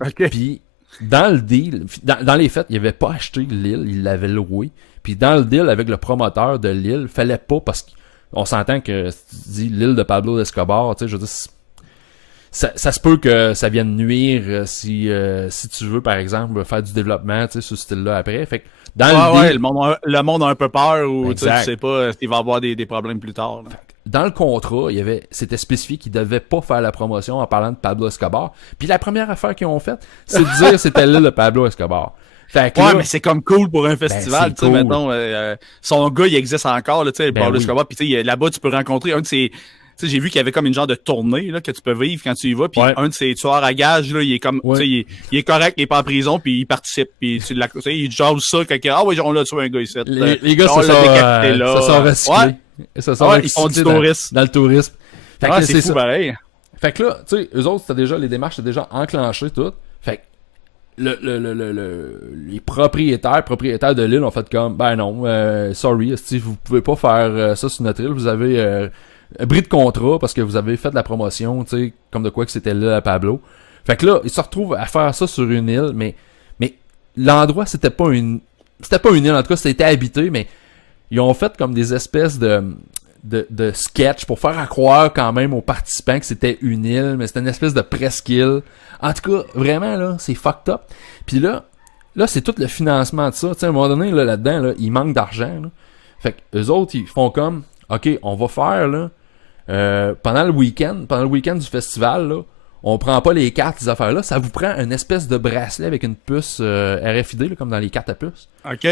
Okay. Puis dans le deal, dans les faits, ils n'avaient pas acheté l'île, ils l'avaient loué. Puis dans le deal avec le promoteur de l'île, fallait pas, parce qu'on s'entend que si tu dis l'île de Pablo Escobar, tu sais, je veux dire, ça se peut que ça vienne nuire si tu veux, par exemple, faire du développement, tu sais, ce style-là après. Fait que dans le deal, le monde a un peu peur ou tu sais pas s'il va avoir des problèmes plus tard. Là. Dans le contrat, c'était spécifié qu'ils devaient pas faire la promotion en parlant de Pablo Escobar. Puis la première affaire qu'ils ont faite, c'est de dire c'était l'île de Pablo Escobar. Fait que là, mais c'est comme cool pour un festival, tu sais, mettons, son gars, il existe encore, là, tu sais, Pablo Escobar, puis tu sais, là-bas, tu peux rencontrer un de ses... Tu sais, j'ai vu qu'il y avait comme une genre de tournée là que tu peux vivre quand tu y vas, puis un de ces tueurs à gages là, il est comme, tu sais, il est correct, il est pas en prison, puis il participe, puis tu sais, il jase ça quelqu'un, on l'a tué un gars ici. Les gars se sont recyclés. Ils font du tourisme. Dans le tourisme. Fait que c'est fou pareil. Fait que là, tu sais, eux autres, les démarches étaient déjà enclenchées toutes. Fait que les propriétaires de l'île ont fait comme, ben non, sorry, vous pouvez pas faire ça sur notre île, vous avez un bris de contrat parce que vous avez fait de la promotion, tu sais, comme de quoi que c'était là à Pablo. Fait que là, ils se retrouvent à faire ça sur une île, mais l'endroit, c'était pas une île, en tout cas, c'était habité, mais ils ont fait comme des espèces de sketch pour faire croire quand même aux participants que c'était une île, mais c'était une espèce de presqu'île. En tout cas, vraiment, là, c'est fucked up. Puis là, c'est tout le financement de ça. Tu sais, à un moment donné, là-dedans, là, il manque d'argent, là. Fait que eux autres, ils font comme, OK, on va faire, là, pendant le week-end du festival, là, on prend pas les cartes, ces affaires-là, ça vous prend une espèce de bracelet avec une puce RFID, là, comme dans les cartes à puce. OK,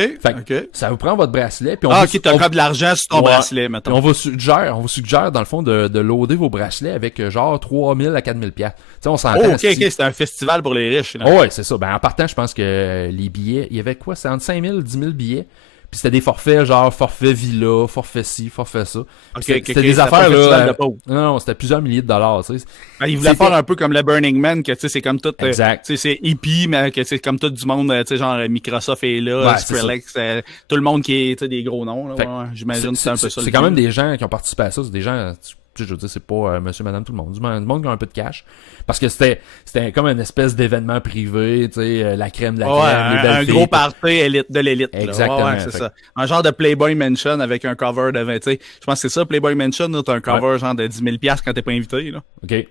ça vous prend votre bracelet, puis OK, t'as encore de l'argent sur ton bracelet, maintenant. On vous suggère, dans le fond, de loader vos bracelets avec, genre, 3000 à 4000$. Tu sais, on s'entend. Oh, OK, c'est un festival pour les riches, là. Oh, ouais, c'est ça. Ben, en partant, je pense que les billets, il y avait quoi? C'est entre 5000 et 10 000 billets. Puis c'était des forfaits, genre forfait villa, forfait ci, forfait ça. C'était des affaires, là. Non, c'était plusieurs milliers de dollars, tu sais. Ben, ils voulaient faire un peu comme le Burning Man, que tu sais, c'est comme tout. Exact. Tu sais, c'est hippie, mais que c'est comme tout du monde, tu sais, genre Microsoft est là, Skrillex, tout le monde qui est, tu sais, des gros noms, là. J'imagine que c'est un peu ça. C'est quand même des gens qui ont participé à ça, c'est des gens Tu sais, je veux dire, c'est pas monsieur, madame, tout le monde. Du monde qui a un peu de cash. Parce que c'était comme une espèce d'événement privé, tu sais, la crème de la crème, les belles un filles, gros party élite de l'élite. Exactement. Ouais, c'est ça. Un genre de Playboy Mansion avec un cover de 20, tu sais. Je pense que c'est ça, Playboy Mansion, t'as un cover genre de 10 000$ quand t'es pas invité, là. OK.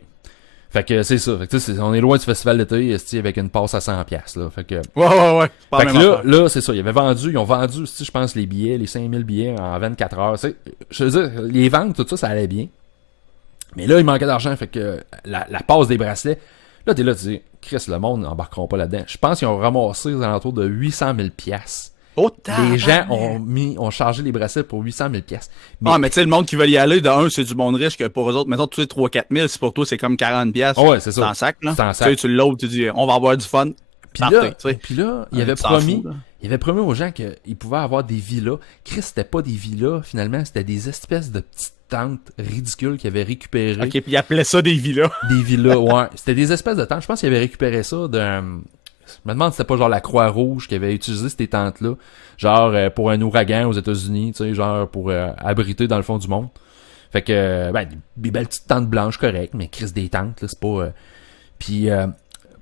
Fait que c'est ça. Fait que on est loin du festival d'été, avec une passe à 100$, là. Fait que... Ouais. Fait que là, c'est ça. Ils ont vendu, je pense, les billets, les 5000 billets en 24 heures. Je veux dire, les ventes, tout ça, ça allait bien. Mais là, il manquait d'argent. Fait que la passe des bracelets, là, t'es là, tu dis, Chris, le monde n'embarqueront pas là-dedans. Je pense qu'ils ont ramassé aux alentours de 800 000$. Les gens ont chargé les bracelets pour 800 000$. Mais tu sais, le monde qui veut y aller, c'est du monde riche que pour eux autres, mettons, tous les 3-4 000, c'est pour toi, c'est comme 40$. Ouais, c'est ça. C'est en sac, là. C'est en sac. Tu l'autres, tu dis, on va avoir du fun. Puis là, il avait promis aux gens qu'ils pouvaient avoir des villas. Chris, c'était pas des villas, finalement, c'était des espèces de petites tentes ridicules qu'ils avaient récupérées. OK, puis ils appelaient ça des villas. Des villas, ouais. C'était des espèces de tentes. Je pense qu'ils avaient récupéré ça d'un... Je me demande si c'était pas genre la Croix-Rouge qui avait utilisé ces tentes-là, genre pour un ouragan aux États-Unis, tu sais, genre pour abriter dans le fond du monde. Fait que, des belles petites tentes blanches correctes, mais Chris, des tentes, là, c'est pas... Puis,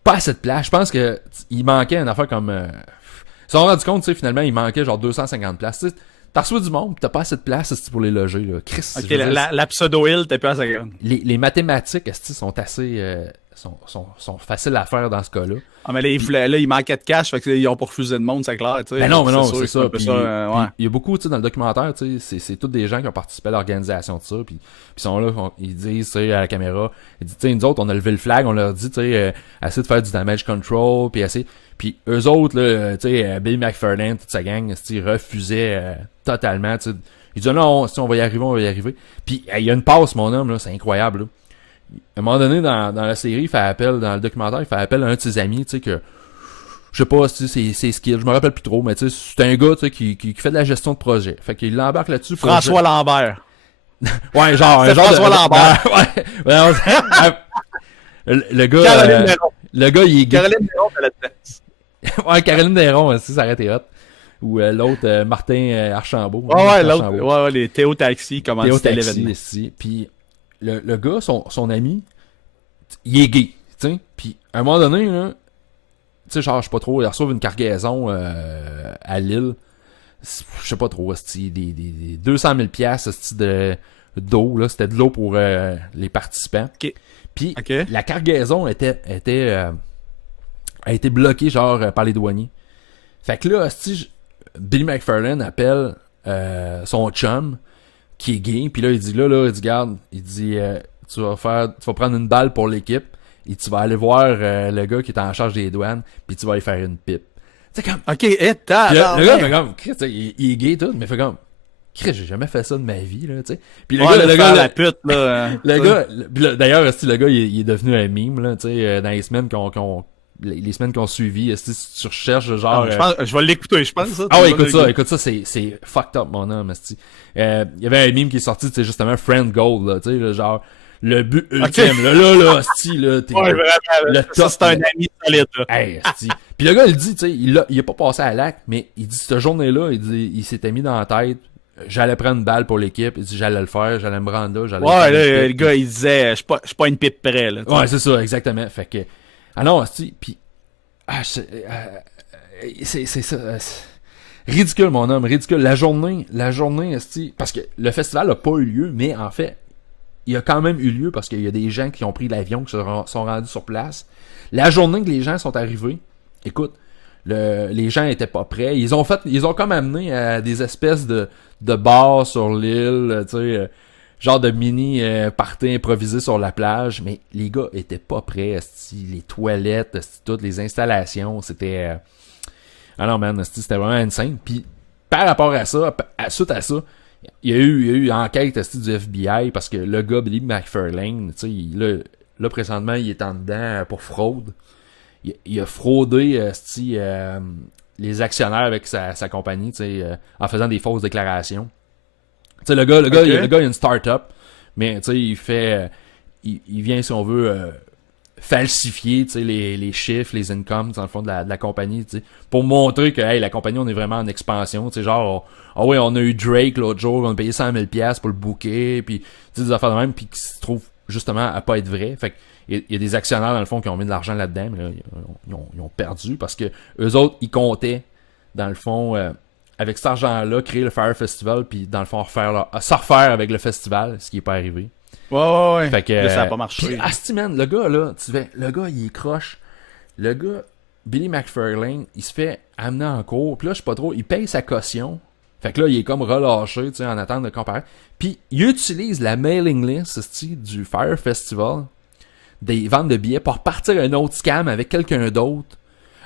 pas assez de place. Je pense que il manquait une affaire comme... Ils se sont rendu compte, tu sais, finalement, il manquait genre 250 places. Tu sais, t'as reçu du monde, pis t'as pas assez de place pour les loger, là. Chris, OK, la pseudo-hill, t'es pas assez grande. Les mathématiques, sont assez... sont faciles à faire dans ce cas-là. Ah, mais là, il manquait de cash, fait qu'ils ont pas refusé de monde, c'est clair, tu sais. Ben non, c'est ça. Puis, il y a beaucoup, tu sais, dans le documentaire, tu sais, c'est tous des gens qui ont participé à l'organisation de ça, puis ils sont là, ils disent, tu sais, à la caméra, ils disent, tu sais, nous autres, on a levé le flag, on leur dit, tu sais, essayer de faire du damage control, puis eux autres, là, tu sais, Bill McFarlane, toute sa gang, ils refusaient totalement, tu sais. Ils disaient, non, on va y arriver. Puis, il y a une passe, mon homme, là, c'est incroyable, là. À un moment donné, dans la série, il fait appel, dans le documentaire, il fait appel à un de ses amis, tu sais, que, je sais pas si c'est skills, je me rappelle plus trop, mais tu sais, c'est un gars, tu sais, qui fait de la gestion de projet. Fait qu'il l'embarque là-dessus. François Lambert. Ouais, genre, c'est François Lambert. Le gars, Caroline Néron. Le gars, il est gay. Caroline Néron, elle a la tête. Ouais, Caroline Néron, ça aurait été hot. Ou l'autre, Martin Archambault. L'autre, ouais, les Théo Taxi, comment c'était l'événement. Puis le gars, son ami, il est gay, tu sais. Puis à un moment donné, là, tu sais, genre, je sais pas trop, il reçoit une cargaison à Lille. Je sais pas trop, c'était des 200 000$ d'eau, là. C'était de l'eau pour les participants. Okay. Puis la cargaison a été bloquée, genre, par les douaniers. Fait que là, Billy McFarlane appelle son chum, qui est gay, puis là, il dit, il dit, garde, il dit, tu vas prendre une balle pour l'équipe, et tu vas aller voir le gars qui est en charge des douanes, puis tu vas lui faire une pipe. Tu sais, comme... OK, le gars fait comme, Chris, il est gay tout, mais fait comme, Chris, j'ai jamais fait ça de ma vie, là, tu sais. Puis le gars, la pute, là. D'ailleurs, le gars, il est devenu un meme, là, tu sais, dans les semaines les semaines qu'on suivi, si tu recherches genre... je vais l'écouter, je pense. Ça, écoute ça, c'est fucked up, mon homme. Il y avait un meme qui est sorti, tu sais, justement, Friend Gold, là, tu sais, genre, le but ultime, là, t'es... Ouais, vraiment, ça, c'est un ami solide, là. Hey, puis le gars, il dit, tu sais, il est pas passé à l'acte, mais il dit, cette journée-là, il s'était mis dans la tête, j'allais prendre une balle pour l'équipe, il dit, j'allais le faire, j'allais me rendre là, le gars, il disait, je suis pas une pipe près, là. Ouais, c'est ça, exactement. Fait que... Ah non, puis... c'est ça... ridicule, mon homme, ridicule. La journée, parce que le festival a pas eu lieu, mais en fait, il a quand même eu lieu parce qu'il y a des gens qui ont pris l'avion, qui sont rendus sur place. La journée que les gens sont arrivés, écoute, les gens étaient pas prêts. Ils ont comme amené à des espèces de bars sur l'île, tu sais... genre de mini party improvisé sur la plage, mais les gars étaient pas prêts, les toilettes, toutes les installations, c'était... Ah non, man, c'était vraiment insane. Puis, par rapport à ça, suite à ça, il y a eu une enquête du FBI, parce que le gars, Billy McFarlane, tu sais, là, présentement, il est en dedans pour fraude. Il a fraudé, les actionnaires avec sa compagnie, tu sais, en faisant des fausses déclarations. Tu sais, le gars, il a une start-up, mais tu sais, il vient, si on veut, falsifier, tu sais, les chiffres, les incomes, dans le fond, de la compagnie, tu sais, pour montrer que, hey, la compagnie, on est vraiment en expansion, tu sais, genre, ah ouais, on a eu Drake l'autre jour, on a payé 100 000 $ pour le booker, puis, tu sais, des affaires de même, puis qui se trouvent, justement, à pas être vrai. Fait que, il y a des actionnaires, dans le fond, qui ont mis de l'argent là-dedans, mais là, ils ont perdu, parce que eux autres, ils comptaient, dans le fond, avec cet argent-là, créer le Fire Festival, puis, dans le fond, se refaire avec le festival, ce qui est pas arrivé. Ouais. Fait que, là, ça a pas marché. Puis, asti, man, le gars, là, le gars, il est croche. Le gars, Billy McFarlane, il se fait amener en cours. Puis là, je sais pas trop, il paye sa caution. Fait que là, il est comme relâché, tu sais, en attente de comparer. Puis, il utilise la mailing list, asti, du Fire Festival, des ventes de billets pour partir un autre scam avec quelqu'un d'autre.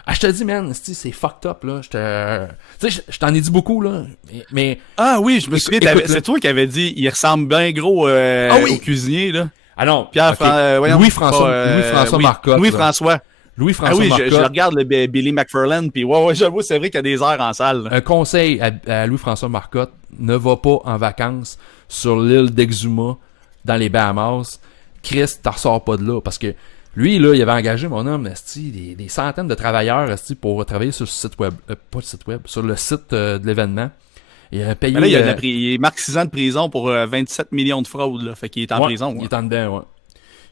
Ah, je te dis, man, c'est fucked up, là. Tu sais, je t'en ai dit beaucoup, là. Mais. Ah oui, je me souviens, c'est toi qui avais dit, il ressemble bien gros au cuisinier, là. Ah non, Pierre, okay. Louis-François Marcotte. Louis-François. Louis-François Marcotte. Marcotte. Je regarde le Billy McFarlane, puis ouais, j'avoue, c'est vrai qu'il y a des airs en salle. Un conseil à Louis-François Marcotte, ne va pas en vacances sur l'île d'Exuma, dans les Bahamas. Chris, t'en ressors pas de là, parce que lui, là, il avait engagé, mon homme, des centaines de travailleurs pour travailler sur le site web. Pas le site web, sur le site de l'événement. Il a payé. Mais là, il est marqué 6 ans de prison pour 27 millions de fraudes, là. Fait qu'il est en prison. Il est en dedans, ouais.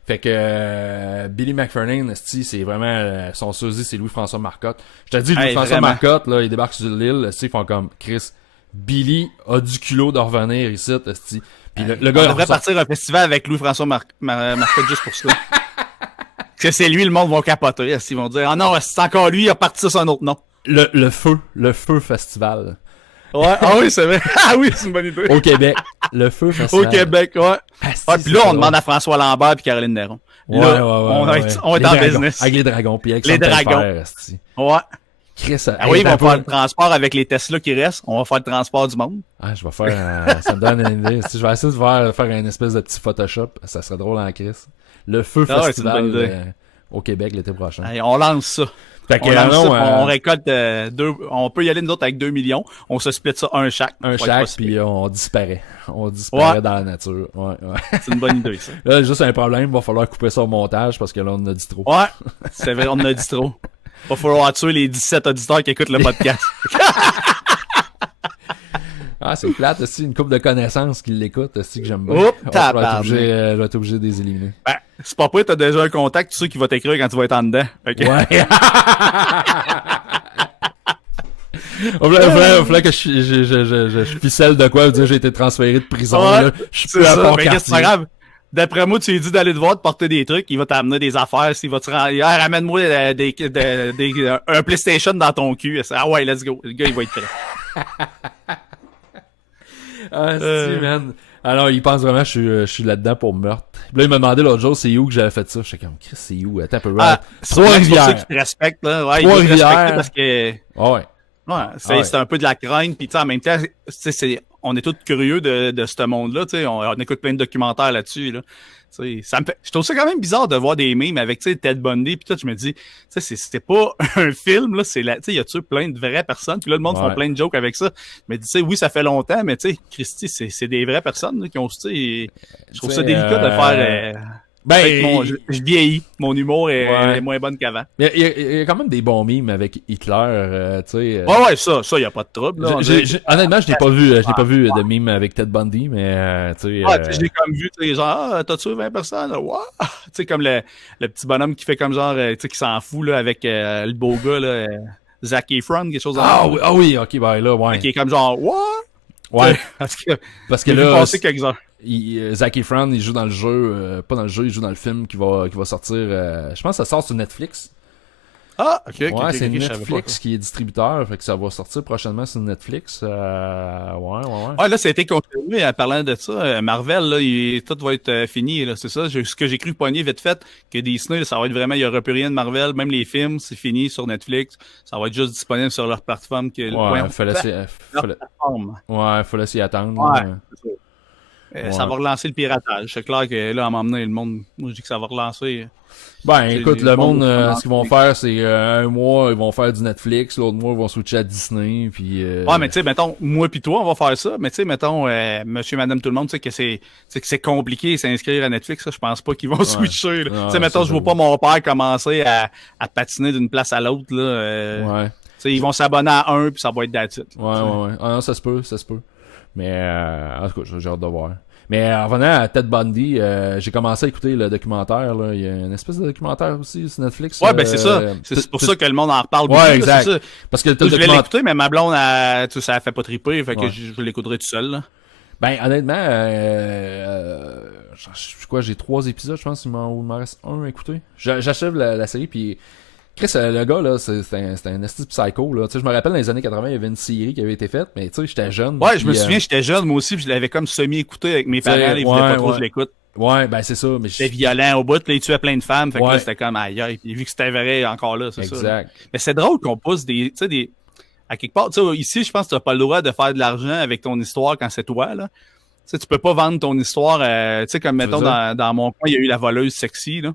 Fait que Billy McFarlane, c'est vraiment son sosie, c'est Louis-François Marcotte. Je te dis, Louis-François Marcotte, là, il débarque sur l'île, ils font comme Chris. Billy a du culot de revenir ici, puis le gars. On devrait partir un festival avec Louis-François Marcotte juste pour ça. Parce que c'est lui, le monde va capoter. Ils vont dire, ah non, c'est encore lui, il a parti sur un autre nom. Le feu festival. Ouais, ah oui, c'est vrai. Ah oui, c'est une bonne idée. Au Québec. Le feu festival. Au Québec, ouais. Puis là, on demande à François Lambert et Caroline Néron. Là, on est en business. Avec les dragons, puis avec les dragons. Ouais. Chris, ah oui, ils vont faire le transport avec les Tesla qui restent. On va faire le transport du monde. Ah, je vais faire, ça me donne une idée. Je vais essayer de faire une espèce de petit Photoshop. Ça serait drôle en Chris. Le feu festival au Québec l'été prochain. Allez, on lance ça. Fait que, on récolte on peut y aller nous autres avec 2 millions. On se split ça un chaque. Puis on disparaît. On disparaît dans la nature. Ouais. C'est une bonne idée, ça. Là, juste un problème, il va falloir couper ça au montage parce que là, on en a dit trop. Ouais, c'est vrai, on en a dit trop. Va falloir tuer les 17 auditeurs qui écoutent le podcast. Ah, c'est plate, c'est une couple de connaissances qui l'écoutent, c'est que j'aime bien. Oups, je vais être obligé de les éliminer. Ben, c'est pas prêt, t'as déjà un contact, tu sais qui va t'écrire quand tu vas être en dedans. Okay? Ouais. Il fallait que je ficelle de quoi, dire j'ai été transféré de prison, ouais, là. Je suis plus à Port-Cartier. C'est pas grave. D'après moi, tu lui dis d'aller te voir, de porter des trucs, il va t'amener des affaires, s'il va te rendre, ramène-moi un PlayStation dans ton cul. Ah ouais, let's go. Le gars, il va être prêt. Ah, si, man. Alors, il pense vraiment que je suis là-dedans pour meurtre. Puis là, il m'a demandé l'autre jour, c'est où que j'avais fait ça. Je suis comme, Chris, c'est où? Attends un peu. Trois-Rivières. C'est pour ça qu'il te respecte, là. Ouais, il te respecte parce que... Ouais. Ouais, c'est un peu de la crainte, puis tu sais, en même temps, on est tous curieux de ce monde-là, tu sais, on écoute plein de documentaires là-dessus, là. Je trouve ça quand même bizarre de voir des memes avec, tu sais, Ted Bundy, puis tout, je me dis, tu sais, c'était pas un film, là, tu sais, il y a tu plein de vraies personnes, puis là, le monde font plein de jokes avec ça. Mais tu sais, oui, ça fait longtemps, mais tu sais, Christy, c'est des vraies personnes, là, qui ont, tu sais, je trouve ça délicat de faire... je vieillis. Mon humour est moins bonne qu'avant. Il y a quand même des bons mimes avec Hitler, tu sais. Ouais, ça, y a pas de trouble. Là, honnêtement, je n'ai pas vu de mime avec Ted Bundy, mais tu sais. J'ai comme vu, tu sais, genre, t'as tué 20 personnes, ouais. Tu sais, comme le petit bonhomme qui fait comme genre, tu sais, qui s'en fout, là, avec le beau gars, là, Zac Efron, quelque chose comme ça. Oui, ok, ben là, ouais. Qui est comme genre, what? Ouais. Parce que là. Passé quelques heures. Zac Efron, il joue dans le jeu, pas dans le jeu, il joue dans le film qui va sortir, je pense que ça sort sur Netflix. Ah, ok, c'est Netflix qui est distributeur, fait que ça va sortir prochainement sur Netflix. Ouais. Ouais, là, ça a été confirmé en parlant de ça. Marvel, là, tout va être fini, là, c'est ça. Ce que j'ai cru pogner vite fait, que Disney, là, ça va être vraiment, il y aura plus rien de Marvel, même les films, c'est fini sur Netflix. Ça va être juste disponible sur leur plateforme. Fallait s'y attendre. Ouais, c'est ça. Ça va relancer le piratage. C'est clair que là, à m'emmener le monde, moi je dis que ça va relancer. Ben, écoute, le monde, ce qu'ils vont faire, c'est un mois, ils vont faire du Netflix, l'autre mois, ils vont switcher à Disney, puis... Ouais, mais tu sais, mettons, moi pis toi, on va faire ça, mais tu sais, mettons, monsieur, madame, tout le monde, tu sais, que c'est compliqué s'inscrire à Netflix, ça, je pense pas qu'ils vont switcher, là. Tu sais, mettons, je vois pas mon père commencer à patiner d'une place à l'autre, là. Ouais. Tu sais, ils vont s'abonner à un, puis ça va être that's it. Ouais. Ah non, ça se peut. Mais, en tout cas, j'ai hâte de voir. Mais en revenant à Ted Bundy, j'ai commencé à écouter le documentaire. Là. Il y a une espèce de documentaire aussi sur Netflix. Ouais, ben c'est ça. C'est pour ça que le monde en reparle beaucoup. Ouais, exact. Là, parce que je voulais l'écouter, mais ma blonde, tu sais, ça a fait pas triper, fait que je l'écouterai tout seul. Là. Ben honnêtement, j'ai 3 épisodes, je pense. Il m'en reste un à écouter. J'achève la série, puis Chris, le gars, là, c'est un esti psycho, là. Tu sais, je me rappelle, dans les années 80, il y avait une série qui avait été faite, mais tu sais, j'étais jeune. Ouais, je me souviens, j'étais jeune, moi aussi, puis je l'avais comme semi-écouté avec mes parents, ils voulaient pas trop que je l'écoute. Ouais, ben c'est ça. Mais c'était violent au bout, là, il tuait plein de femmes, fait que là, c'était comme aïe aïe. Puis vu que c'était vrai encore là, c'est ça. Exact. Mais c'est drôle qu'on pousse tu sais, à quelque part, tu sais, ici, je pense que t'as pas le droit de faire de l'argent avec ton histoire quand c'est toi, là. Tu sais, tu peux pas vendre ton histoire, tu sais, comme mettons, dans mon coin, il y a eu la voleuse sexy, là.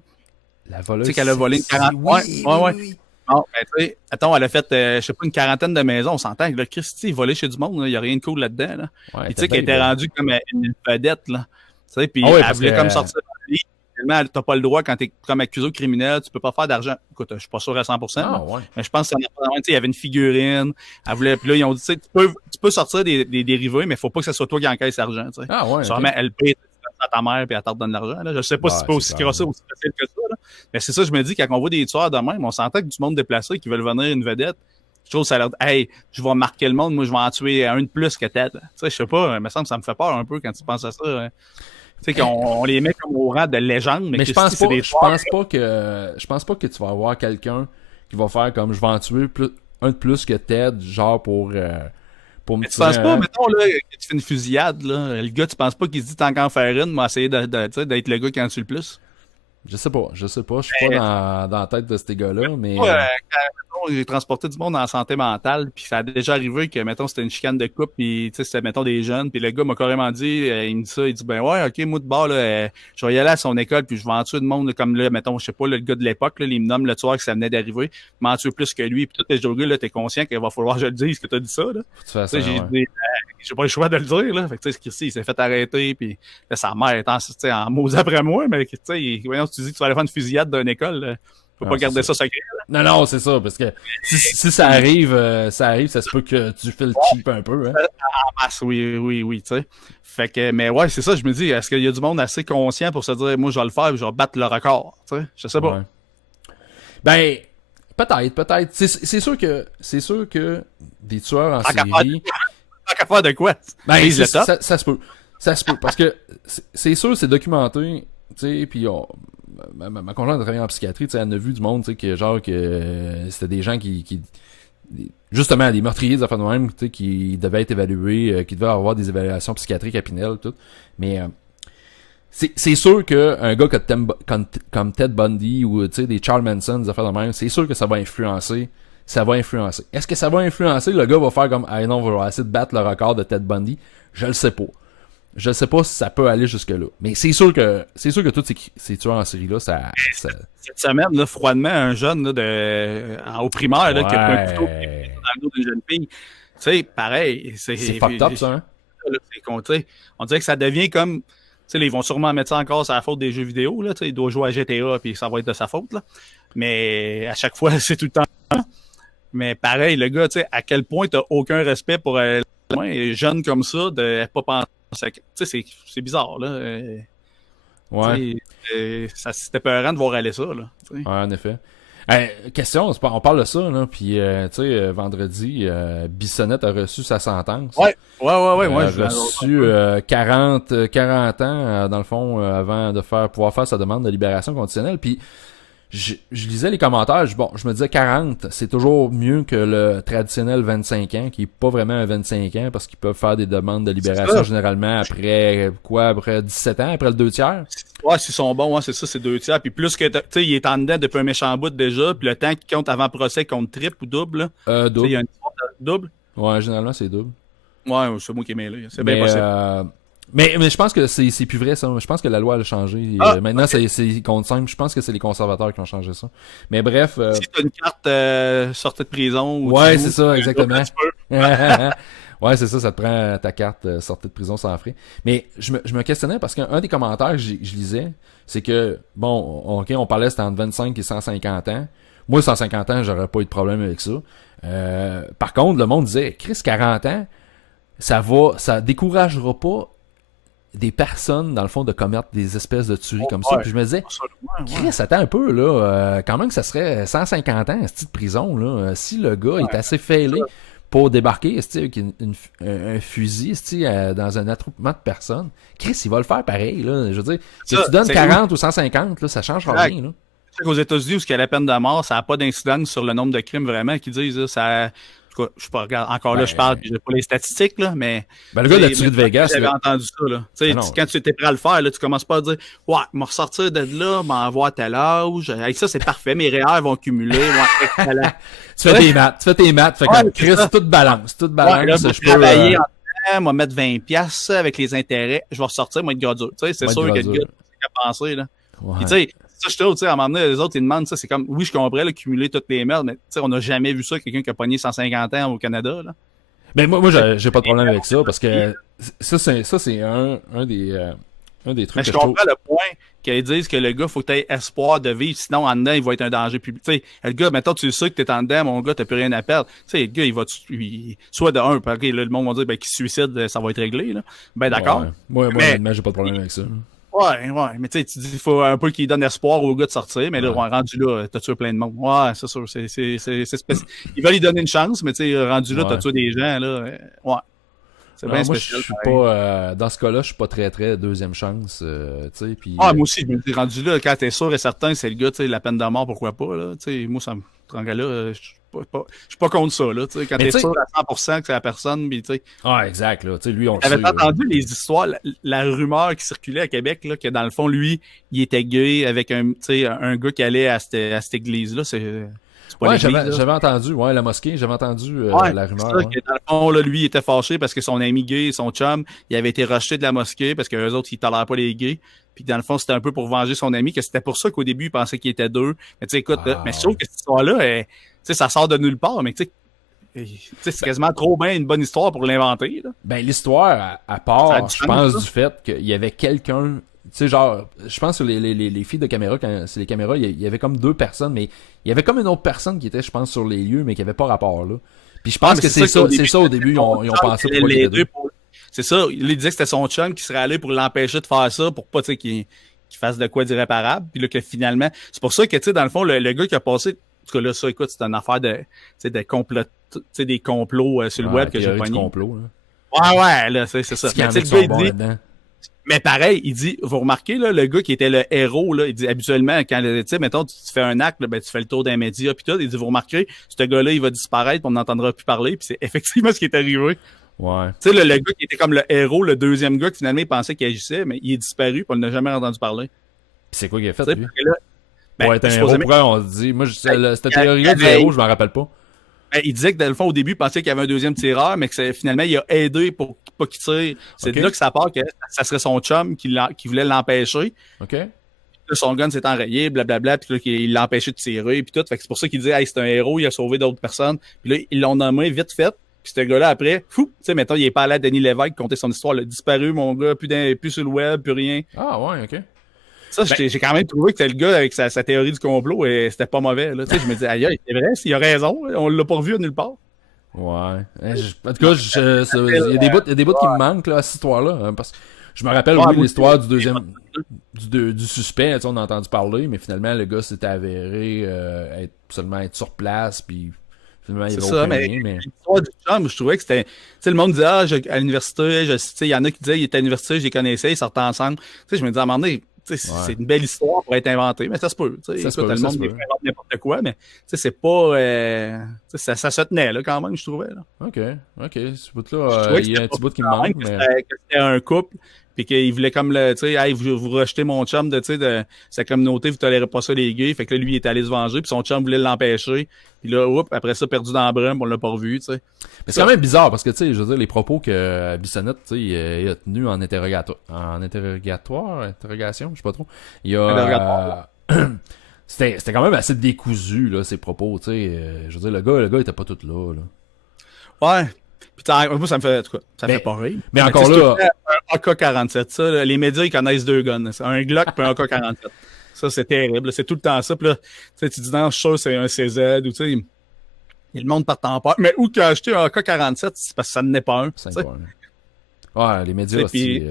La voleuse. Tu sais, qu'elle a volé une 40. Oui. Non, ben, tu sais, attends, elle a fait, je sais pas, une quarantaine de maisons. On s'entend que là, Christy, il volait chez du monde, il y a rien de cool là-dedans, là. Ouais, puis tu sais, qu'elle était rendue comme une vedette, là. Tu sais, puis elle voulait comme sortir de la vie. Finalement, t'as pas le droit quand t'es comme accusé au criminel, tu peux pas faire d'argent. Écoute, je suis pas sûr à 100%. Mais je pense que ça il y avait une figurine. Elle voulait, puis là, ils ont dit, tu sais, tu peux sortir des dérivés, mais faut pas que ce soit toi qui encaisse l'argent, tu sais. Ah ouais. Sûrement, elle paye à ta mère puis elle te redonne l'argent, là. Je sais pas si c'est pas aussi crossé, aussi facile que ça, là. Mais c'est ça, je me dis, quand on voit des tueurs de même, on s'entend que du monde déplacé qui veulent venir une vedette. Je trouve ça a l'air, hey, je vais marquer le monde, moi, je vais en tuer un de plus que Ted. Tu sais, je sais pas, il me semble que ça me fait peur un peu quand tu penses à ça. Hein. Tu sais, qu'on les met comme au rang de légende, mais je pense pas que tu vas avoir quelqu'un qui va faire comme je vais en tuer un de plus que Ted, genre pour me tu penses pas, mettons, là, que tu fais une fusillade, là, le gars, tu penses pas qu'il se dit tant qu'en faire une, moi, essayer d'être le gars qui en tue le plus? Je sais pas, je suis pas dans la tête de ces gars-là, mais... Quand j'ai transporté du monde en santé mentale, puis ça a déjà arrivé que, mettons, c'était une chicane de couple, puis tu sais, c'était, mettons, des jeunes, puis le gars m'a carrément dit, il me dit ça, il dit, ben ouais, ok, moi de bord, là, je vais y aller à son école, puis je vais en tuer de monde, là, comme là, mettons, je sais pas, là, le gars de l'époque, là, il me nomme le tueur que ça venait d'arriver, m'en tuer plus que lui, puis tout les jours là, t'es conscient qu'il va falloir que je le dise que t'as dit ça, là. Tu fais ça, j'ai pas le choix de le dire, là. Fait que, tu sais, Christy, il s'est fait arrêter, puis là, sa mère est en mots après moi, mais, tu sais, voyons, si tu dis que tu vas aller faire une fusillade d'une école, là, tu peux pas garder ça secret, là. Non, c'est ça, parce que si ça arrive, ça se peut que tu fais le cheap un peu, hein. En masse, oui, tu sais. Fait que, mais ouais, c'est ça, je me dis, est-ce qu'il y a du monde assez conscient pour se dire, moi, je vais le faire, je vais battre le record, tu sais, je sais pas. Ouais. Ben, peut-être. C'est sûr que des tueurs en série... Tant qu'à faire de quoi? Ben, ça se peut. Ça se peut, parce que c'est sûr, c'est documenté, tu sais, puis ma conjointe a travaillé en psychiatrie, tu sais, elle a vu du monde, tu sais, que genre que c'était des gens qui justement, des meurtriers, des affaires de même, tu sais, qui devaient être évalués, qui devaient avoir des évaluations psychiatriques à Pinel, tout. Mais c'est sûr qu'un gars comme Ted Bundy ou, tu sais, des Charles Manson, des affaires de même, c'est sûr que ça va influencer. Est-ce que ça va influencer? Le gars va faire comme, ah non, on va essayer de battre le record de Ted Bundy. Je le sais pas. Je sais pas si ça peut aller jusque-là. Mais c'est sûr que tous ces tueurs en série-là, ça... Cette semaine, là, froidement, un jeune là, au primaire là, qui a pris un couteau dans le dos d'une jeune fille. Tu sais, pareil. C'est fucked up, ça, hein? On dirait que ça devient comme... Tu sais, ils vont sûrement mettre ça encore sur la faute des jeux vidéo. Là, il doit jouer à GTA puis ça va être de sa faute. Là. Mais à chaque fois, c'est tout le temps... Mais pareil, le gars, tu sais, à quel point t'as aucun respect pour jeune comme ça, de pas penser... Tu sais, c'est bizarre, là. Ouais. C'était peurant de voir aller ça, là. T'sais. Ouais, en effet. Question, on parle de ça, là, puis tu sais, vendredi, Bissonnette a reçu sa sentence. Ouais. Il a reçu 40 ans, dans le fond, avant de pouvoir faire sa demande de libération conditionnelle, puis je lisais les commentaires, je me disais 40, c'est toujours mieux que le traditionnel 25 ans, qui est pas vraiment un 25 ans, parce qu'ils peuvent faire des demandes de libération généralement après 17 ans, après le 2/3. Ouais, s'ils sont bons, ouais, c'est ça, c'est 2/3. Puis plus que, tu sais, il est en dedans depuis un méchant bout déjà, puis le temps qui compte avant procès compte triple ou double, là. Double. Il y a une histoire de double. Ouais, généralement, c'est double. Ouais, c'est moi qui ai mêlé. C'est bien possible. Mais je pense que c'est plus vrai, ça. Je pense que la loi a changé. Maintenant, c'est contre 5. Je pense que c'est les conservateurs qui ont changé ça. Mais bref... Si t'as une carte sortie de prison... Ou ouais, c'est ça, exactement. Ouais, c'est ça te prend ta carte sortie de prison sans frais. Mais je me questionnais parce qu'un des commentaires que je lisais, c'est que, bon, OK, on parlait c'était entre 25 et 150 ans. Moi, 150 ans, j'aurais pas eu de problème avec ça. Par contre, le monde disait, Chris, 40 ans, ça découragera pas des personnes, dans le fond, de commettre des espèces de tueries comme ça. Puis je me disais, Chris, attends un peu, là, quand même que ça serait 150 ans, ce type de prison, là. Si le gars est assez fêlé pour débarquer avec un fusil dans un attroupement de personnes, Chris, il va le faire pareil, là. Je veux dire, si tu donnes 40 ou 150, là, ça change rien, là. Aux États-Unis, où il y a la peine de mort, ça n'a pas d'incidence sur le nombre de crimes vraiment qui disent là, ça. Je sais pas, regarde, encore là, je parle, puis j'ai pas les statistiques, là, mais. Ben, le gars de la tuerie de Vegas. J'avais entendu ça, là. Tu sais, quand tu étais prêt à le faire, là, tu commences pas à dire, ouais, m'en ressortir de là, m'en avoir tel âge. Avec ça, c'est parfait, mes REER vont cumuler. Ouais, tu fais tes maths. Fait que, Chris, toute balance. Ouais, là, je peux travailler en temps, moi, mettre 20$ avec les intérêts, je vais ressortir, moi, être gras dur. Tu sais, c'est sûr que le gars, c'est qu'à penser, là. Ouais. Puis, tu sais, ça, je trouve, tu sais, à un moment donné, les autres, ils demandent ça, c'est comme, oui, je comprends, là, cumuler toutes les merdes, mais, tu sais, on n'a jamais vu ça, quelqu'un qui a pogné 150 ans au Canada, là. Ben, moi, j'ai pas de problème avec ça, parce que ça, c'est un des trucs mais je comprends le point qu'ils disent que le gars, faut que tu aies espoir de vivre, sinon, en dedans, il va être un danger public. Tu sais, le gars, maintenant, tu sais que t'es en dedans, mon gars, t'as plus rien à perdre. Tu sais, le gars, il va, soit de un, parce que là, le monde va dire, ben, qu'il se suicide, ça va être réglé, là. Ben, d'accord. Ouais. Moi, j'ai pas de problème avec ça. Ouais, mais tu sais, tu dis, il faut un peu qu'il donne espoir au gars de sortir, mais là, rendu là, t'as tué plein de monde. Ouais, c'est sûr, c'est spécial. Ils veulent lui donner une chance, mais tu sais, rendu là, t'as tué des gens, là. Ouais. C'est bien spécial. Je suis pas, dans ce cas-là, je suis pas très deuxième chance, tu sais, puis... moi aussi, je me dis, rendu là, quand t'es sûr et certain, c'est le gars, tu sais, la peine de mort, pourquoi pas, là, tu sais, moi, ça me... là, je suis pas contre ça, là, tu sais, quand t'es sûr à 100% que c'est la personne, pis tu sais... Ah, exact, là, tu sais, lui, on le sait. T'avais entendu les histoires, la rumeur qui circulait à Québec, là, que dans le fond, lui, il était gay avec un gars qui allait à cette église-là, ouais, j'avais entendu, la mosquée, j'avais entendu la rumeur. Ça, que dans le fond, là, lui, il était fâché parce que son ami gay, son chum, il avait été rejeté de la mosquée parce que eux autres, ils tolèrent pas les gays. Puis dans le fond, c'était un peu pour venger son ami, que c'était pour ça qu'au début, il pensait qu'il était deux. Mais tu sais, écoute, mais je trouve que cette histoire-là, tu sais, ça sort de nulle part, mais tu sais, c'est quasiment trop bien une bonne histoire pour l'inventer, là. Ben, l'histoire, à part, je pense, du fait qu'il y avait quelqu'un... Tu sais, genre, je pense que les filles de caméra, quand c'est les caméras, il y avait comme 2 personnes, mais il y avait comme une autre personne qui était, je pense, sur les lieux, mais qui avait pas rapport, là. Puis je pense que c'est ça au début, ils ont pensé pour les deux. C'est ça, il disait que c'était son chum qui serait allé pour l'empêcher de faire ça, pour pas, tu sais, qu'il fasse de quoi d'irréparable. Puis là, que finalement, c'est pour ça que, tu sais, dans le fond, le gars qui a passé, en tout cas, là, ça, écoute, c'est une affaire de, tu sais, des complots sur le web que j'ai pogné. Complot, là. Ouais, là, c'est ça. Mais tu sais, le gars, il dit... Mais pareil, il dit, vous remarquez, là, le gars qui était le héros, là, il dit, habituellement, quand, tu sais, mettons, tu fais un acte, là, ben, tu fais le tour d'un média, pis tout, il dit, vous remarquez, ce gars-là, il va disparaître, on n'entendra plus parler, puis c'est effectivement ce qui est arrivé. Ouais. Tu sais, le gars qui était comme le héros, le deuxième gars, qui finalement, il pensait qu'il agissait, mais il est disparu, puis on n'a jamais entendu parler. Pis c'est quoi qu'il a fait, lui? Là, ouais, t'es un héros, pourquoi on se dit, moi, cette théorie-là du héros, je m'en rappelle pas. Ben, il disait que dans le fond, au début, il pensait qu'il y avait un deuxième tireur, mais que finalement, il a aidé pour pas qu'il tire. C'est de là que ça part que ça serait son chum qui voulait l'empêcher. OK. Puis là, son gun s'est enrayé, blablabla, puis là, il l'a empêché de tirer, puis tout. Fait que c'est pour ça qu'il disait, hey, c'est un héros, il a sauvé d'autres personnes. Puis là, ils l'ont nommé vite fait. Puis ce gars-là, après, tu sais, mettons, il est pas allé à Denis Lévesque compter son histoire, il a disparu, mon gars, plus sur le web, plus rien. Ah, ouais, OK. Ça, j'ai quand même trouvé que c'était le gars avec sa théorie du complot et c'était pas mauvais, là. Tu sais, je me dis, aïe, c'est vrai, il a raison, on l'a pas revu à nulle part. Ouais. En tout cas, il y a des bouts qui me manquent, là, à cette histoire-là. Hein, parce que je me rappelle, oui, l'histoire du deuxième, du suspect, tu sais, on a entendu parler, mais finalement, le gars s'était avéré seulement être sur place, puis finalement, il y avait aucun lien, mais... L'histoire du chum, je trouvais que c'était... Tu sais, le monde disait, à l'université, tu sais, il y en a qui disaient, il était à l'université, je les connaissais, ils sortaient ensemble. Tu sais, je me disais, à un moment donné, c'est une belle histoire pour être inventée, mais ça se peut. Ça se peut, le monde invente n'importe quoi, mais c'est pas... ça se tenait, là, quand même, je trouvais. Là. OK. Ce bout-là, il y a un petit bout qui me manque, mais... Que c'était un couple, puis qu'il voulait comme le, tu sais, hey, vous rejetez mon chum de, tu sais, de sa communauté, vous tolérez pas ça les gays. Fait que là, lui, il est allé se venger, puis son chum voulait l'empêcher. Puis là, après ça, perdu dans la brume, on l'a pas revu, tu sais. Mais c'est quand même bizarre, parce que, tu sais, je veux dire, les propos que Bissonnette, tu sais, il a tenus en interrogation, je sais pas trop. Il a... C'était quand même assez décousu, là, ses propos, tu sais. Je veux dire, le gars était pas tout là. Ouais. Puis moi, ça me fait, en tout cas, ça fait pas rire. Mais encore là... Un AK-47, ça, là, les médias, ils connaissent deux guns. Un Glock puis un AK-47. Ça, c'est terrible. C'est tout le temps ça. Puis là, tu dis, non, je suis sûr que c'est un CZ ou tu sais, le monde part en peur. Mais où qu'a acheté un AK-47, c'est parce que ça n'est pas un. C'est pas un. Ouais, les médias aussi.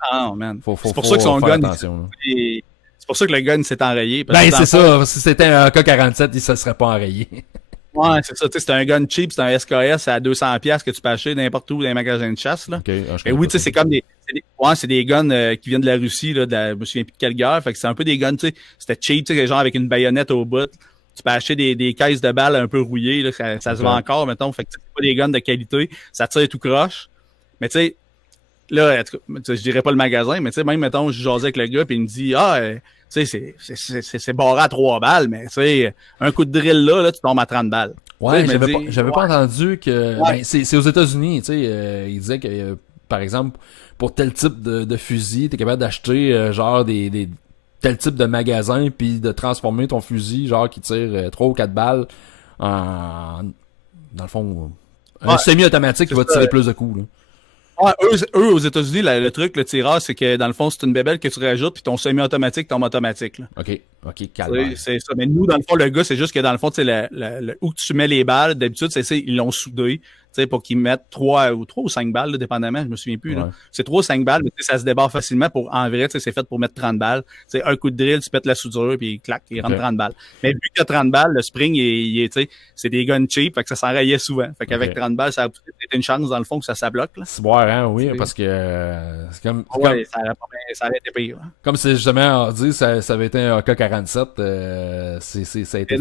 Ah, man. C'est pour ça que son gun, c'est pour ça que le gun s'est enrayé. Ben, c'est ça. Si c'était un AK-47, il se serait pas enrayé. Ouais, c'est ça. Tu sais, c'est un gun cheap, c'est un SKS à 200$ que tu peux acheter n'importe où dans les magasins de chasse, là. Okay, et oui, tu sais, c'est comme c'est des guns qui viennent de la Russie, là, je me souviens plus de quelle guerre. Fait que c'est un peu des guns, tu sais, c'était cheap, tu sais, genre avec une baïonnette au bout. Tu peux acheter des caisses de balles un peu rouillées, là, ça se vend encore, mettons. Fait que c'est pas des guns de qualité. Ça tire tout croche. Mais tu sais, là, je dirais pas le magasin, mais tu sais, même, mettons, je jasais avec le gars, puis il me dit, tu sais, c'est barré à 3 balles, mais tu sais, un coup de drill là, tu tombes à 30 balles. Ouais, j'avais pas entendu que... Ouais. Ben, c'est aux États-Unis, tu sais, il disait que, par exemple, pour tel type de fusil, t'es capable d'acheter, genre, tel type de magasin, puis de transformer ton fusil, genre, qui tire 3 ou 4 balles dans le fond, un semi-automatique qui va tirer plus de coups, là. Ouais, eux, aux États-Unis, le truc, le tireur, c'est que dans le fond, c'est une bébelle que tu rajoutes, puis ton semi-automatique tombe automatique. Là. OK, calme. C'est ça. Mais nous, dans le fond, le gars, c'est juste que dans le fond, tu sais, où tu mets les balles, d'habitude, ils l'ont soudé, tu sais, pour qu'ils mettent 3 ou 5 balles, là, dépendamment, je me souviens plus. Là. C'est 3 ou 5 balles, mais ça se débarre facilement en vrai, tu sais, c'est fait pour mettre 30 balles. C'est un coup de drill, tu pètes la soudure, puis clac, il rentre 30 balles. Mais vu qu'il y a 30 balles, le spring, tu sais, c'est des guns cheap, fait que ça s'enrayait souvent. Fait qu'avec 30 balles, ça a peut-être une chance, dans le fond, que ça bloque, là. C'est boire, hein, oui, parce que c'est comme... Ouais, ça aurait été pire. Hein. Comme c'est justement dit, ça avait été un AK-47, ça a été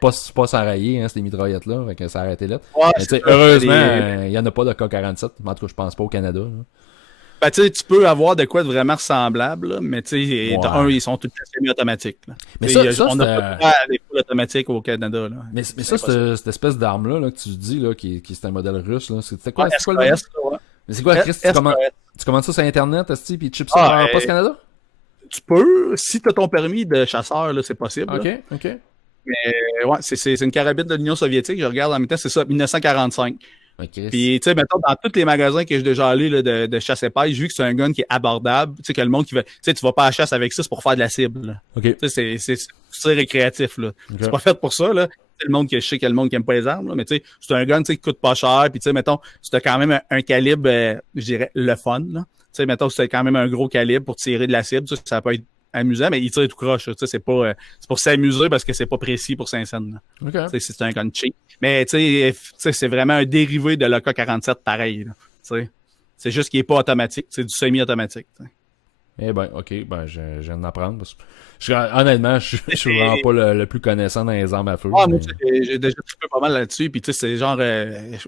pas s'enrayer, hein, ces mitraillettes-là, fait que ça a arrêté là. Ouais, heureusement, il y en a pas de AK-47, en tout cas, je pense pas au Canada. Là. Ben, tu sais, tu peux avoir de quoi de vraiment ressemblable, là, mais tu sais, ils sont tous semi-automatiques. Là. Mais ça, on n'a pas des poules automatiques au Canada. Là. Mais ça, cette espèce d'arme-là que tu dis, là, qui c'est un modèle russe, là, c'était quoi, SKS, le modèle? Mais c'est quoi, Chris, tu commandes ça sur Internet, puis tu chips ça dans Post Canada? Tu peux, si tu as ton permis de chasseur, là, c'est possible. OK. Mais ouais, c'est une carabine de l'Union soviétique, je regarde en même temps, c'est ça, 1945. Okay. Puis, tu sais, mettons, dans tous les magasins que j'ai déjà allé là, de chasse et pêche, j'ai vu que c'est un gun qui est abordable. Tu sais, que le monde qui va. Tu sais, tu vas pas à la chasse avec ça, c'est pour faire de la cible. Là. Okay. Tu sais, c'est récréatif, là. Okay. C'est pas fait pour ça, là. C'est le monde je sais qu'il y a le monde qui aime pas les armes, là, mais tu sais, c'est un gun qui coûte pas cher. Puis, tu sais, mettons, c'est quand même un calibre, je dirais, le fun, là. Tu sais, mettons, c'est quand même un gros calibre pour tirer de la cible. Ça peut être amusant, mais il tire tout croche. Tu sais, c'est pour s'amuser parce que c'est pas précis pour Saint-Saëns. Okay. C'est un gun cheap. Mais tu sais, c'est vraiment un dérivé de l'AK-47 pareil. C'est juste qu'il est pas automatique. C'est du semi-automatique. T'sais. Eh ben, OK, ben je viens d'en apprendre. Parce que honnêtement, je suis vraiment pas le plus connaissant dans les armes à feu. Ah, moi, j'ai déjà trippé pas mal là-dessus. Puis tu sais, c'est genre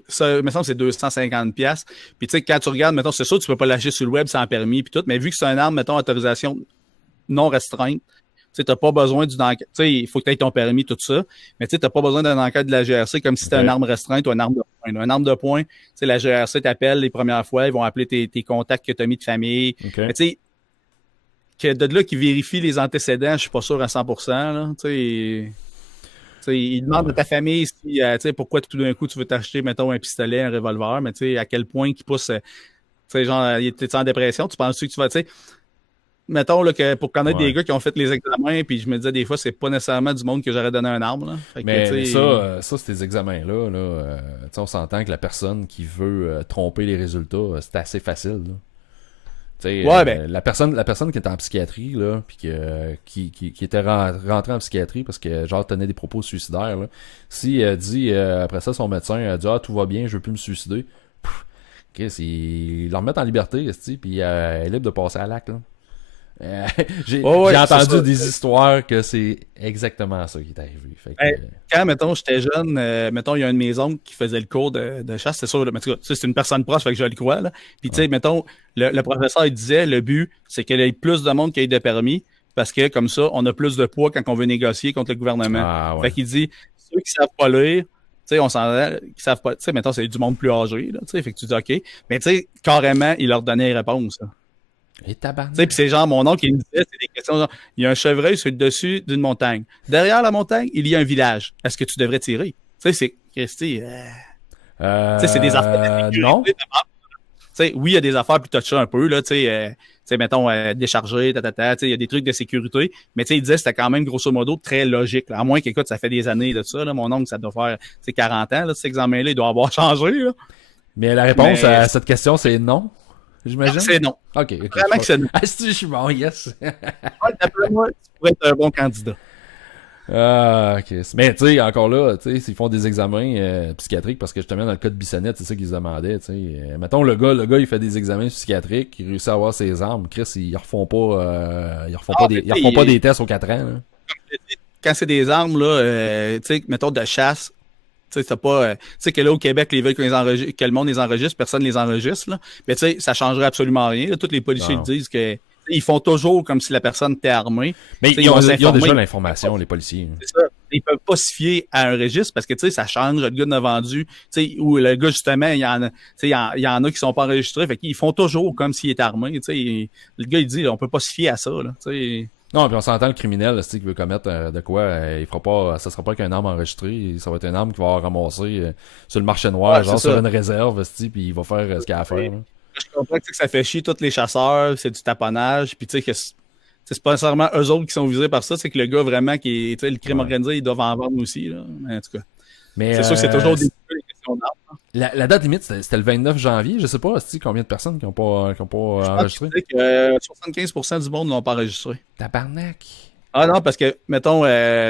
ça, me semble que c'est 250$. Puis tu sais, quand tu regardes, mettons, c'est sûr, tu peux pas lâcher sur le web sans permis puis tout, mais vu que c'est une arme, mettons, autorisation non restreinte. Tu sais, t'as pas besoin d'une enquête. Tu sais, il faut que tu aies ton permis, tout ça. Mais tu sais, t'as pas besoin d'une enquête de la GRC comme si c'était une arme restreinte ou une arme de poing. Une arme de poing, tu sais, la GRC t'appelle les premières fois, ils vont appeler tes contacts que t'as mis de famille. Okay. Mais tu sais, que de là qui vérifie les antécédents, je suis pas sûr à 100%, là. Tu sais, ils demandent à ta famille si, tu sais, pourquoi tout d'un coup tu veux t'acheter, mettons, un pistolet, un revolver, mais tu sais, à quel point qu'ils poussent, tu sais, genre, il était en dépression, tu penses que tu vas, tu sais, mettons là, que pour connaître des gars qui ont fait les examens, puis je me disais des fois, c'est pas nécessairement du monde que j'aurais donné un arme. Là. Fait mais que, ça, ces examens-là, on s'entend que la personne qui veut tromper les résultats, c'est assez facile. Là. La personne qui était en psychiatrie, là, puis qui était rentrée en psychiatrie parce que genre tenait des propos suicidaires, là, si elle dit après ça son médecin a dit tout va bien, je veux plus me suicider, ils la remettent en liberté, puis elle est libre de passer à l'acte. Là. J'ai Ouais, j'ai c'est entendu ça. des histoires que c'est exactement ça qui est arrivé. Fait que, Ben, quand, mettons, j'étais jeune, mettons, il y a un de mes oncles qui faisait le cours de chasse, c'est sûr, là, mais en tout cas, ça, c'est une personne proche, fait que je le crois, là. Puis, tu sais, mettons, le professeur, il disait, le but, c'est qu'il y ait plus de monde qui ait de permis, parce que, comme ça, on a plus de poids quand on veut négocier contre le gouvernement. ah ouais. Fait qu'il dit, ceux qui savent pas lire, tu sais, on s'en qui savent pas, tu sais, mettons, c'est du monde plus âgé, là, tu sais, fait que tu dis, OK. Mais, tu sais, carrément, il leur donnait les réponses, là. Et tabarnak. Tu sais, puis c'est genre, mon oncle, il me disait, c'est des questions genre, il y a un chevreuil sur le dessus d'une montagne. Derrière la montagne, il y a un village. Est-ce que tu devrais tirer? Tu sais, c'est, Christy, tu sais, c'est des affaires de sécurité. Non. Tu sais, oui, il y a des affaires plus touchées un peu, là, tu sais, mettons, décharger, tu sais, il y a des trucs de sécurité. Mais tu sais, il disait, c'était quand même, grosso modo, très logique, là. À moins qu'écoute, ça fait des années de ça, là. Mon oncle, ça doit faire, 40 ans, là, cet examen-là, il doit avoir changé, là. Mais la réponse Mais- à cette question, c'est non. J'imagine. C'est non. Ok. Vraiment que c'est non. Ah, si je suis bon, yes. Ouais, d'après moi, tu pourrais être un bon candidat. Ah, ok. Mais tu sais, encore là, tu sais, s'ils font des examens psychiatriques, parce que justement dans le cas de Bissonnette, c'est ça qu'ils se demandaient, tu sais. Mettons le gars, il fait des examens psychiatriques, il réussit à avoir ses armes. Chris, ils refont pas, ils refont pas des tests aux 4 ans. Là. Quand c'est des armes, là, tu sais, mettons de chasse, tu sais, t'as pas, tu sais que là au Québec, les veulent que le monde les enregistre, personne les enregistre, là. Mais tu sais, ça changerait absolument rien. Là. Tous les policiers Non. disent que ils font toujours comme si la personne était armée. Mais T'sais, ils ont s'informer. déjà l'information, les policiers. C'est ça. Ils peuvent pas se fier à un registre parce que tu sais, ça change. Le gars n'a vendu, tu sais, ou le gars justement, il y en a, tu sais, il y en a qui sont pas enregistrés, fait qu'ils font toujours comme s'il était armé. Tu sais, le gars il dit, on peut pas se fier à ça, là. Tu sais. Non, puis on s'entend le criminel, qui veut commettre de quoi, il fera pas, ça sera pas qu'une arme enregistrée, ça va être une arme qu'il va ramasser sur le marché noir, Ouais, genre c'est sur ça. une réserve, puis il va faire ce qu'il a à faire. Là. Je comprends que ça fait chier tous les chasseurs, c'est du taponnage, puis tu sais que c'est pas nécessairement eux autres qui sont visés par ça, c'est que le gars vraiment qui est, tu sais, le crime organisé, ils doivent en vendre aussi, là. Mais en tout cas, Mais c'est sûr que c'est toujours des questions d'armes. la date limite, c'était le 29 janvier, je sais pas, combien de personnes qui ont pas enregistré. Je sais que 75% du monde ne l'ont pas enregistré. Tabarnak. Ah non, parce que, mettons,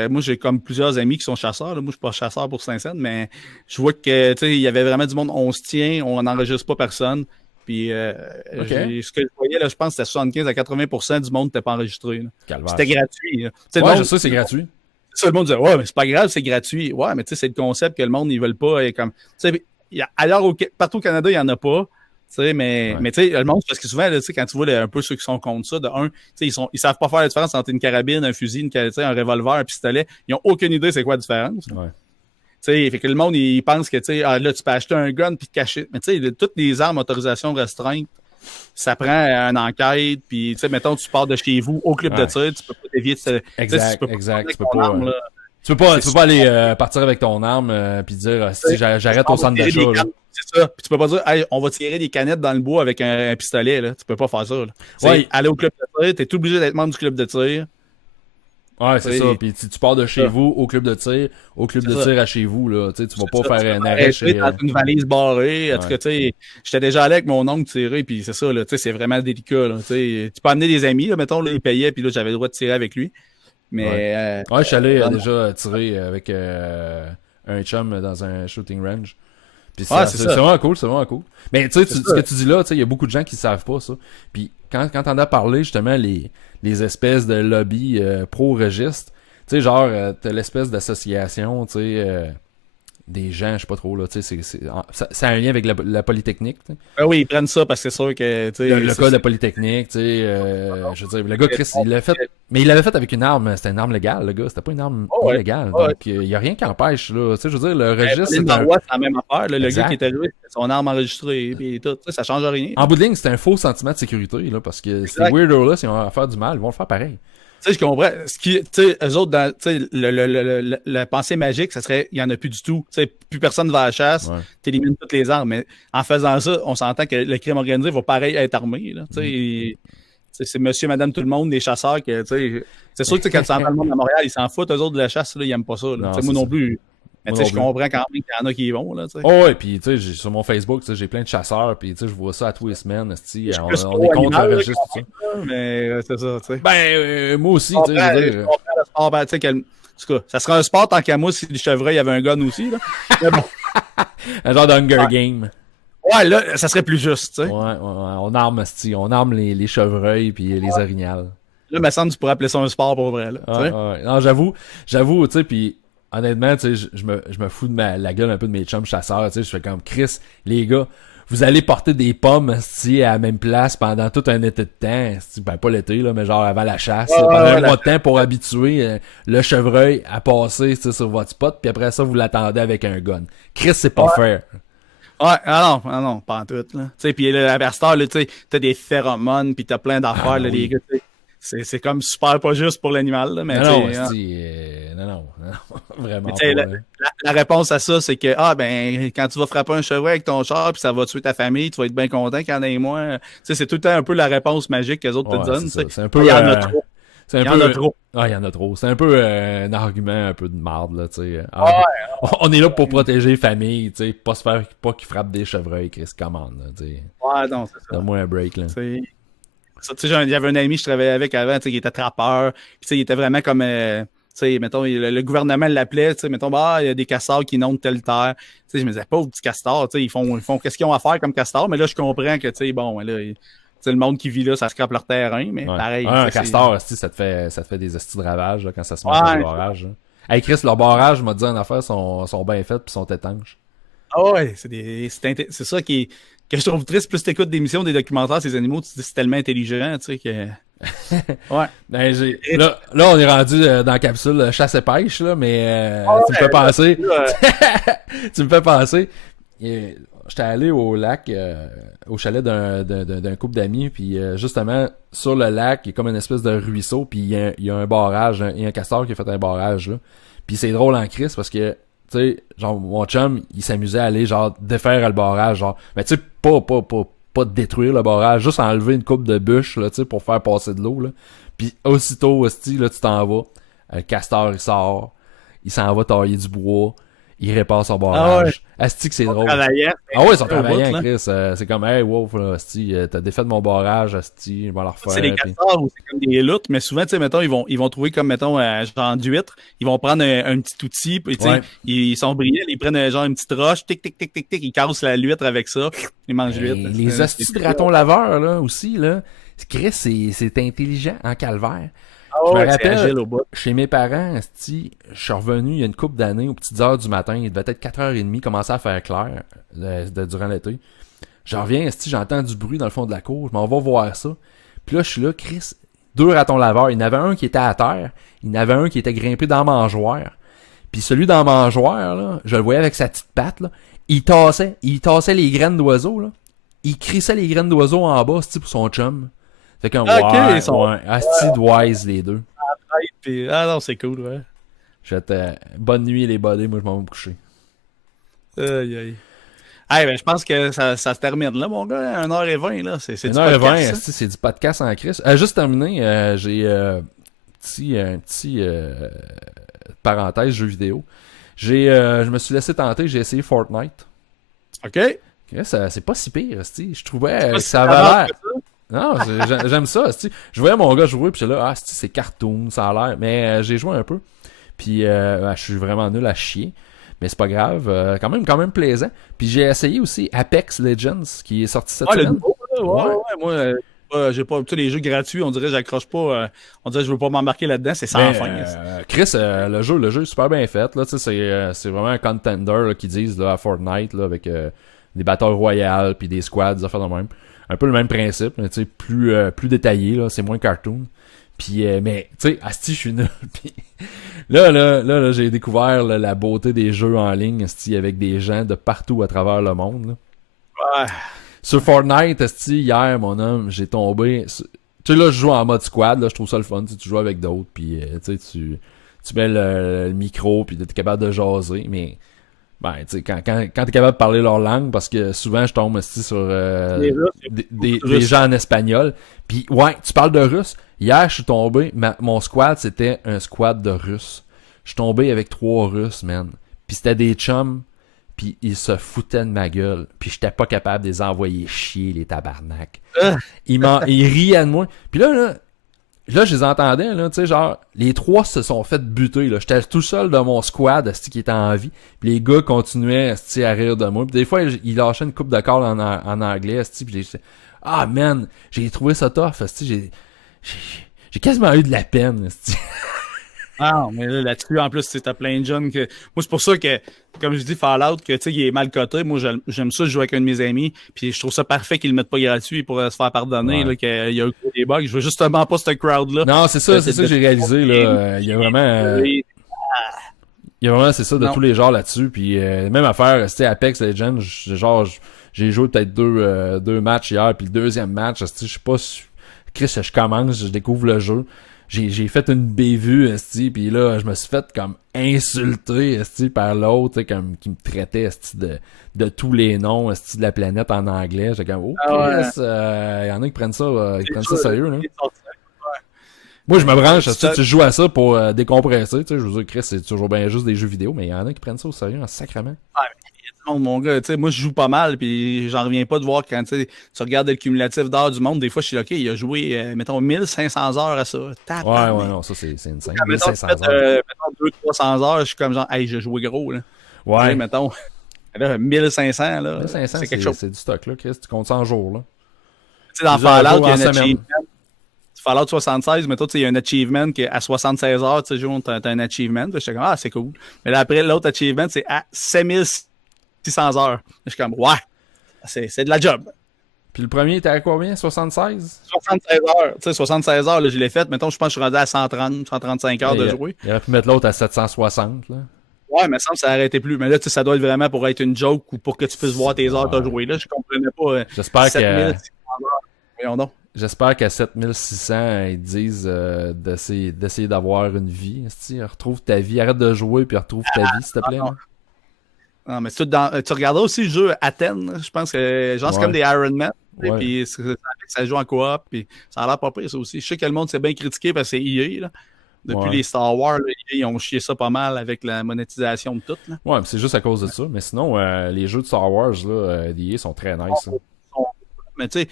moi, j'ai comme plusieurs amis qui sont chasseurs. Là. Moi, je suis pas chasseur pour Saint-Saëns, mais je vois que, tu sais, il y avait vraiment du monde, on se tient, on n'enregistre pas personne. Puis, ce que je voyais, là, je pense que c'était 75 à 80% du monde n'était pas enregistré. Calvaire. C'était gratuit. Là. Le Ouais, monde, je sais, c'est gratuit. ça, le monde disait, ouais, mais c'est pas grave, c'est gratuit. Ouais, mais tu sais, c'est le concept que le monde, ils veulent pas. Et comme, tu sais, ailleurs, partout au Canada, il y en a pas. Tu sais, mais tu sais, le monde, parce que souvent, là, tu sais, quand tu vois un peu ceux qui sont contre ça, de un, tu sais, ils savent pas faire la différence entre une carabine, un fusil, un revolver, un pistolet. Ils ont aucune idée c'est quoi la différence. Ouais. Tu sais, fait que le monde, il pense que, tu sais, là, tu peux acheter un gun puis te cacher. Mais tu sais, toutes les armes autorisation restreinte, ça prend une enquête, puis tu sais, mettons, tu pars de chez vous au club de tir, tu peux pas dévier de ce. Exact. Tu peux pas. Arme, là. Tu peux pas aller partir avec ton arme puis dire si j'arrête au centre d'achat. Là. C'est ça. Puis tu peux pas dire hey, on va tirer des canettes dans le bois avec un pistolet là. Tu peux pas faire ça. Là. Ouais. Aller au club de tir, t'es obligé d'être membre du club de tir. Ouais, c'est ça. Puis tu pars de chez vous au club de tir, au club de tir à chez vous là. Tu vas pas faire un arrêt chez. Dans une valise barrée. En tout cas, tu sais, j'étais déjà allé avec mon oncle tirer, puis c'est ça là. Tu sais, c'est vraiment délicat là. Tu peux amener des amis là, mettons là, ils payaient, puis là j'avais le droit de tirer avec lui. Mais ouais, je suis allé déjà tirer avec un chum dans un shooting range. Puis c'est vraiment cool, c'est vraiment cool. Mais tu sais, ce que tu dis là, tu sais, il y a beaucoup de gens qui savent pas ça. Puis quand t'en as parlé, justement, les espèces de lobbies pro-registre, tu sais, genre, t'as l'espèce d'association, tu sais, des gens, je sais pas trop, là, tu sais, ça a un lien avec la Polytechnique, tu sais. Ben oui, ils prennent ça parce que c'est sûr que, tu sais. Le cas de la Polytechnique, tu sais, je veux dire, le gars, Chris, il l'a fait, mais il l'avait fait avec une arme, c'était une arme légale, le gars, c'était pas une arme illégale, donc il y a rien qui empêche, là, tu sais, je veux dire, le registre, c'est la même affaire, là, le gars qui était arrivé, c'était son arme enregistrée, puis tout, ça change rien. En bout de ligne, c'est un faux sentiment de sécurité, là, parce que ces weirdos-là, s'ils ont à faire du mal, ils vont le faire pareil. Tu sais, je comprends. Tu sais, eux autres, tu sais, la pensée magique, ça serait, il y en a plus du tout. Tu sais, plus personne va à la chasse, t'élimines toutes les armes. Mais en faisant ça, on s'entend que le crime organisé va pareil être armé, là. Tu sais, c'est monsieur, madame, tout le monde, des chasseurs que, tu sais, c'est sûr que quand tu entends le monde à Montréal, ils s'en foutent, eux autres de la chasse, là, ils aiment pas ça, là. Moi non plus. Mais tu sais, je comprends quand même qu'il y en a qui y vont, là, tu sais. Oh, ouais, pis tu sais, sur mon Facebook, tu sais, j'ai plein de chasseurs, pis tu sais, je vois ça à tous les semaines, on est contre le registre, tout ça. Mais c'est ça, tu sais. Ben, moi aussi, tu sais, je veux dire. Je comprends le sport, ben, tu sais, en tout cas, ça serait un sport tant qu'à moi si le chevreuil avait un gun aussi, là. Mais bon. Un genre d'Hunger Game. Ouais, là, ça serait plus juste, tu sais. On arme, on arme les chevreuils puis les orignales. Là, il me semble que tu pourrais appeler ça un sport pour vrai, là. Non, j'avoue, tu sais, puis honnêtement, tu sais, je me fous de la gueule un peu de mes chums chasseurs, tu sais, je fais comme Chris, les gars, vous allez porter des pommes, sti, à la même place pendant tout un été de temps, sti, ben pas l'été, là, mais genre avant la chasse, pendant un mois de temps pour habituer le chevreuil à passer, sur votre spot, puis après ça, vous l'attendez avec un gun. Chris, c'est pas fair. Ouais, non, pas en tout, là. Tu sais, pis là, à cette heure, là, tu sais, t'as des phéromones, pis t'as plein d'affaires, là, les gars, tu sais. C'est comme super pas juste pour l'animal, là, mais non, non, vraiment pas. La réponse à ça, c'est que, ben, quand tu vas frapper un chevreuil avec ton char, puis ça va tuer ta famille, tu vas être bien content qu'il y en ait moins. Tu sais, c'est tout le temps un peu la réponce magique que les autres te donnent, tu sais. C'est un peu... Il y en a trop. Il y en a trop. Ah, il y en a trop. C'est un peu un argument un peu de marde, là, tu sais. On est là pour protéger les familles, tu sais, pas qu'ils frappent des chevreuils, Chris, commande, là, tu sais. Ouais, non, c'est ça. Donne-moi un break, là. Tu sais, il y avait un ami que je travaillais avec avant, tu sais, qui était trappeur, puis tu sais, il était vraiment comme, tu sais, mettons, le gouvernement l'appelait, tu sais, mettons, il y a des castors qui inondent telle terre. Tu sais, je me disais, pauvre petit castor, tu sais, ils font qu'est-ce qu'ils ont à faire comme castor, mais là, je comprends que, tu sais, bon, là, le monde qui vit là, ça scrape leur terrain, mais pareil. Un castor, ça te fait des estis de ravages, là, quand ça se met dans le barrage. Là. Hey Chris, leur barrage, m'a dit en affaire, sont bien faits pis sont étanches. Ah ouais, c'est ça que je trouve triste. Plus t'écoutes des émissions, des documentaires, ces animaux, tu te dis c'est tellement intelligent, tu sais, que... Ouais. Ben, là, on est rendu dans la capsule chasse et pêche, là, mais tu me fais penser... tu me fais penser... J'étais allé au lac, au chalet d'un couple d'amis, puis justement, sur le lac, il y a comme une espèce de ruisseau, puis il y a un barrage, il y a un castor qui a fait un barrage, là. Puis c'est drôle en crise, parce que, tu sais, genre, mon chum, il s'amusait à aller, genre, défaire le barrage, genre, mais tu sais, pas détruire le barrage, juste enlever une coupe de bûches, là, tu sais, pour faire passer de l'eau, là. Puis aussitôt, hostie, là, tu t'en vas, le castor, il sort, il s'en va tailler du bois, il répare son barrage. Asti que c'est drôle. Ils sont travaillants, Chris. C'est comme, hey, Wolf, Asti, t'as défait de mon barrage, Asti, je vais leur refaire. C'est des castors ou c'est comme des loutres, mais souvent, tu sais, mettons, ils vont trouver comme, mettons, genre d'huître, ils vont prendre un petit outil, tu sais, ils sont brillants, ils prennent genre une petite roche, tic, tic, tic, tic, tic, ils cassent l'huître avec ça, ils mangent l'huître. Les hosties de raton laveur, là, aussi, là, Chris, c'est intelligent en calvaire. Je me rappelle, chez mes parents, je suis revenu il y a une couple d'années aux petites heures du matin, il devait être 4h30, commençait à faire clair durant l'été. Je reviens, j'entends du bruit dans le fond de la cour, je m'en vais voir ça. Puis là, je suis là, Chris, 2 ratons laveurs. Il y en avait un qui était à terre, il y en avait un qui était grimpé dans la mangeoire. Puis celui dans la mangeoire, là, je le voyais avec sa petite patte, là, il tassait les graines d'oiseaux, là. Il crissait les graines d'oiseaux en bas, pour son chum. Fait comme, asti de wise, les deux. Ah non, c'est cool, ouais. Bonne nuit, les buddies, moi, je m'en vais me coucher. Aïe. Ben, je pense que ça se termine là, mon gars. 1h20, là. C'est 1h20, c'est du podcast en crise. Juste terminé, j'ai un petit parenthèse jeu vidéo. Je me suis laissé tenter, j'ai essayé Fortnite. OK. C'est pas si pire, je trouvais que ça avait l'air... Non, j'aime ça. Je voyais mon gars jouer, puis j'étais là, c'est cartoon, ça a l'air. Mais j'ai joué un peu. Puis je suis vraiment nul à chier. Mais c'est pas grave. Quand même plaisant. Puis j'ai essayé aussi Apex Legends, qui est sorti cette semaine. Moi, j'ai pas tous les jeux gratuits, on dirait j'accroche pas. On dirait je veux pas m'embarquer là-dedans, c'est sans fin. Chris, le jeu est super bien fait. Là, c'est vraiment un contender là, qu'ils disent là, à Fortnite là, avec des batailles royales puis des squads, des affaires de même. Un peu le même principe, mais plus détaillé, là, c'est moins cartoon. Puis mais tu sais, asti, je suis nul. Puis là, j'ai découvert là, la beauté des jeux en ligne, asti, avec des gens de partout à travers le monde. Là. Ouais. Sur Fortnite, asti, hier, mon homme, j'ai tombé. Tu sais, là, je joue en mode squad, là, je trouve ça le fun. Tu joues avec d'autres, puis tu mets le micro, puis t'es capable de jaser, mais. Ben, tu sais, quand t'es capable de parler leur langue, parce que souvent, je tombe aussi sur des gens en espagnol. Puis, ouais, tu parles de russe. Hier, je suis tombé, mon squad, c'était un squad de russes. Je suis tombé avec 3 russes, man. Puis c'était des chums, puis ils se foutaient de ma gueule. Puis j'étais pas capable de les envoyer chier, les tabarnak. Ils riaient de moi. Puis là, là, je les entendais, là, tu sais, genre, les trois se sont fait buter, là. J'étais tout seul dans mon squad, esti, qui était en vie. Puis les gars continuaient, esti, à rire de moi. Puis des fois, ils lâchaient une coupe de calls en anglais, esti, puis j'ai ah, man, j'ai trouvé ça tough, esti, j'ai quasiment eu de la peine, esti. Ah, mais là-dessus, en plus, t'as plein de jeunes que. Moi, c'est pour ça que, comme je dis, Fallout, que tu sais, il est mal coté. Moi, j'aime ça jouer avec un de mes amis. Puis je trouve ça parfait qu'ils le mettent pas gratuit pour se faire pardonner, là, qu'il y a eu des bugs. Je veux justement pas ce crowd-là. Non, c'est ça que j'ai réalisé, là. Il y a vraiment. Il y a vraiment, c'est ça, de tous les genres là-dessus. Puis même affaire, c'était Apex Legends, j'ai joué peut-être deux matchs hier, puis le deuxième match, je sais pas si Chris, je commence, je découvre le jeu. J'ai fait une bévue, esti, puis là, je me suis fait comme insulter, esti, par l'autre, comme qui me traitait, esti, de tous les noms, esti, de la planète en anglais. J'étais comme, Chris, y en a qui prennent ça, sérieux, là. Moi, je me branche, esti, tu joues à ça pour décompresser, tu sais, je veux dire, Chris, c'est toujours bien juste des jeux vidéo, mais il y en a qui prennent ça au sérieux, en sacrement. Mon gars, tu sais, moi je joue pas mal, puis j'en reviens pas de voir quand tu regardes le cumulatif d'heures du monde, des fois je suis OK, il a joué, mettons, 1500 heures à ça. Ouais, non, ça c'est une scène. 1500 heures. Mettons 200-300 heures, je suis comme genre, hey, j'ai joué gros, là. Ouais. Tu sais, mettons, là, 1500, là. 1500, c'est quelque chose. C'est du stock, là, Chris, tu comptes ça en jours, là. Tu sais, dans Fallout, il y a un achievement. Fallout 76, mettons, il y a un achievement qui est à 76 heures, tu sais, t'as un achievement, j'étais comme, ah, c'est cool. Mais là, après, l'autre achievement, c'est à 6600 heures. Je suis comme, ouais, c'est de la job. Puis le premier était à combien? 76? 76 heures. Tu sais, 76 heures, là, je l'ai fait. Mettons, je pense que je suis rendu à 130, 135 heures de jouer. Il aurait pu mettre l'autre à 760, là. Ouais, mais ça me arrêtait plus. Mais là, tu sais, ça doit être vraiment pour être une joke ou pour que tu puisses voir tes heures que tu as joué. Là, je comprenais pas. J'espère que... Voyons donc. J'espère qu'à 7600, ils disent d'essayer d'avoir une vie. Retrouve ta vie. Arrête de jouer puis retrouve ta vie, s'il te plaît. Non, mais tu regarderas aussi le jeu Athènes. Je pense que genre c'est comme des Iron Man. Ouais. Puis ça joue en coop. Puis ça a l'air pas pire, ça aussi. Je sais que le monde s'est bien critiqué parce que c'est EA. Là. Depuis les Star Wars, là, ils ont chié ça pas mal avec la monétisation de tout. Là. Ouais, mais c'est juste à cause de ça. Mais sinon, les jeux de Star Wars, là, d'EA sont très nice. Mais tu sais,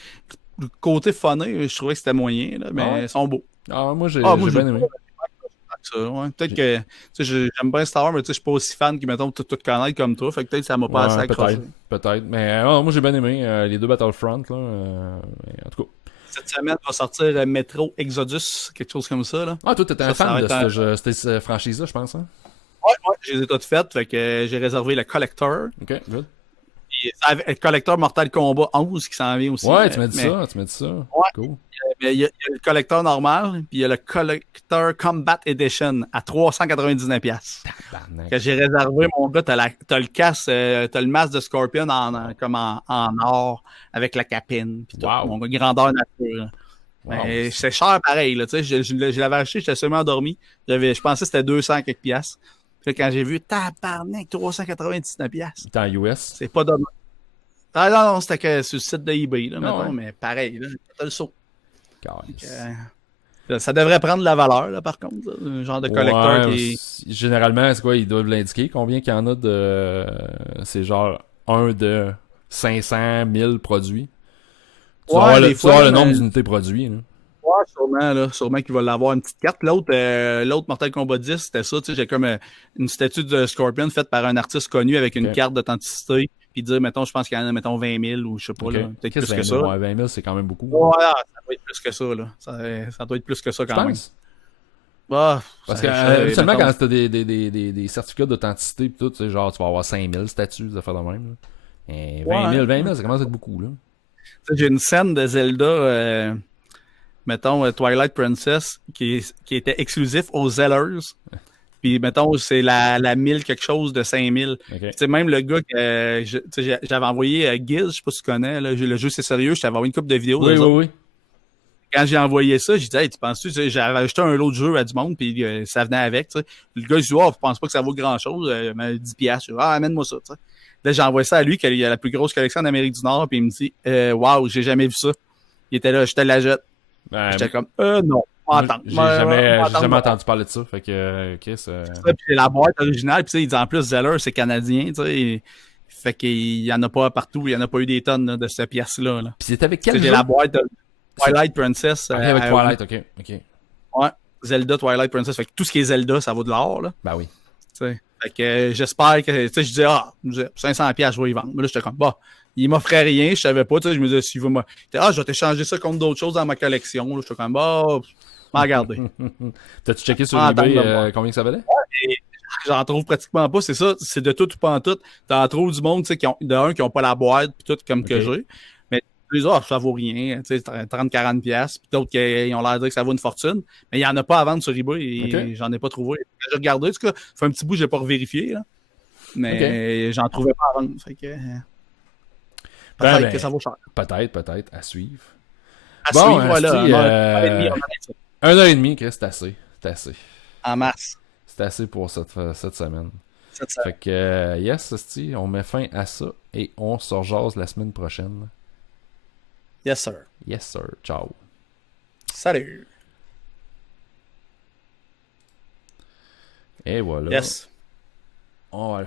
le côté funné, je trouvais que c'était moyen, là, mais ils sont beaux. Ah, moi, j'ai bien aimé. Ouais. Peut-être que j'aime bien Star Wars, mais je suis pas aussi fan qui mettons tout connaître comme toi. Fait que peut-être que ça m'a pas assez accroché. Peut-être. Mais moi j'ai bien aimé les deux Battlefront. Là, en tout cas. Cette semaine va sortir Metro Exodus, quelque chose comme ça. Là. Ah, toi, t'étais un fan de cette franchise-là, je pense. Hein? Ouais, je les ai toutes faites. Fait que j'ai réservé le Collector. Ok, good. Puis, le Collector Mortal Kombat 11 qui s'en vient aussi. Ouais, tu m'as dit ça. Ouais. Cool. Il y a le Collector normal, puis il y a le Collector Combat Edition à 399$. Que j'ai réservé, mon gars, t'as le casque, t'as le masque de Scorpion comme en or, avec la capine, puis tout. Mon gars, grandeur nature. Wow. C'est cher pareil, là, tu sais, je l'avais acheté, j'étais seulement endormi. Je pensais que c'était 200 quelques piastres. Puis quand j'ai vu, tabarnak, 399$. T'es en US? C'est pas dommage. Ah non, c'était que sur le site de eBay, là, mettons, mais pareil, là, t'as le saut. Ça devrait prendre de la valeur, là, par contre, là, un genre de collecteur qui... Généralement, c'est quoi, ils doivent l'indiquer. Combien qu'il y en a de... C'est genre un de 500 000 produits. Tu vas avoir le nombre d'unités produits, là. Ouais, sûrement qu'il va l'avoir une petite carte. L'autre Mortal Kombat 10, c'était ça, tu sais, j'ai comme une statue de Scorpion faite par un artiste connu avec une carte d'authenticité, puis dire, mettons, je pense qu'il y en a, mettons, 20 000 ou je sais pas, là, peut-être plus que ça. Ouais, 20 000, c'est quand même beaucoup. Ouais, ça doit être plus que ça, là. Ça doit être plus que ça quand même. Bah, parce que seulement quand t'as des certificats d'authenticité pis tout, tu sais, genre, tu vas avoir 5000 statuts, des affaires de même, là. Et 20 000, ça commence à être beaucoup, là. J'ai une scène de Zelda, mettons, Twilight Princess, qui était exclusif aux Zellers. Puis, mettons, c'est la 1000 quelque chose de 5000. Okay. Tu sais, même le gars que j'avais envoyé à Giz, je sais pas si tu connais, là, le jeu c'est sérieux, je t'avais envoyé une couple de vidéos. Oui. Quand j'ai envoyé ça, j'ai dit, hey, tu penses-tu, j'avais acheté un lot de jeu à du monde, puis ça venait avec, tu sais. Le gars, je dis, oh, je pense pas que ça vaut grand-chose, 10$. Amène-moi ça, tu sais. Là, j'ai envoyé ça à lui, qu'il a la plus grosse collection d'Amérique du Nord, puis il me dit, waouh, j'ai jamais vu ça. Il était là, je te la jette. J'étais comme, non. J'ai jamais entendu parler de ça. Fait que, ok, c'est. Puis la boîte originale, puis il dit en plus, Zeller, c'est canadien, tu sais. Fait qu'il y en a pas partout, il y en a pas eu des tonnes là, de cette pièce-là. Là. Puis c'est avec quel jeu? J'ai la boîte de Twilight Princess. Avec Twilight, ok. Ouais. Zelda Twilight Princess. Fait que tout ce qui est Zelda, ça vaut de l'or, là. Ben oui. T'sais. Fait que j'espère que, tu sais, je disais, 500$, je vais y vendre. Mais là, j'étais comme, bah, il m'offrait rien, je savais pas, tu sais, je me disais, s'il veut moi, je vais t'échanger ça contre d'autres choses dans ma collection, là, j'étais comme, bah, m'en regarder. T'as-tu checké sur Ah, eBay attends, combien que ça valait? Et j'en trouve pratiquement pas, c'est ça, c'est de tout ou pas en tout. T'en trouves du monde, tu sais, qui ont pas la boîte, puis tout, comme que j'ai. Mais les autres, ça vaut rien, tu sais, 30-40$, puis d'autres qui ont l'air de dire que ça vaut une fortune. Mais il y en a pas à vendre sur eBay, et j'en ai pas trouvé. J'ai regardé, en tout cas, ça fait un petit bout, j'ai pas revérifié, là. Mais j'en trouvais pas à vendre. Fait que. Peut-être que ça vaut cher. Peut-être, à suivre. À suivre, voilà. Un heure et demie, Chris, c'est assez. C'est assez. En mars. C'est assez pour cette semaine. Cette semaine. Fait que, yes, Sti, on met fin à ça et on se rejase la semaine prochaine. Yes, sir. Yes, sir. Ciao. Salut. Et voilà. Yes. On va le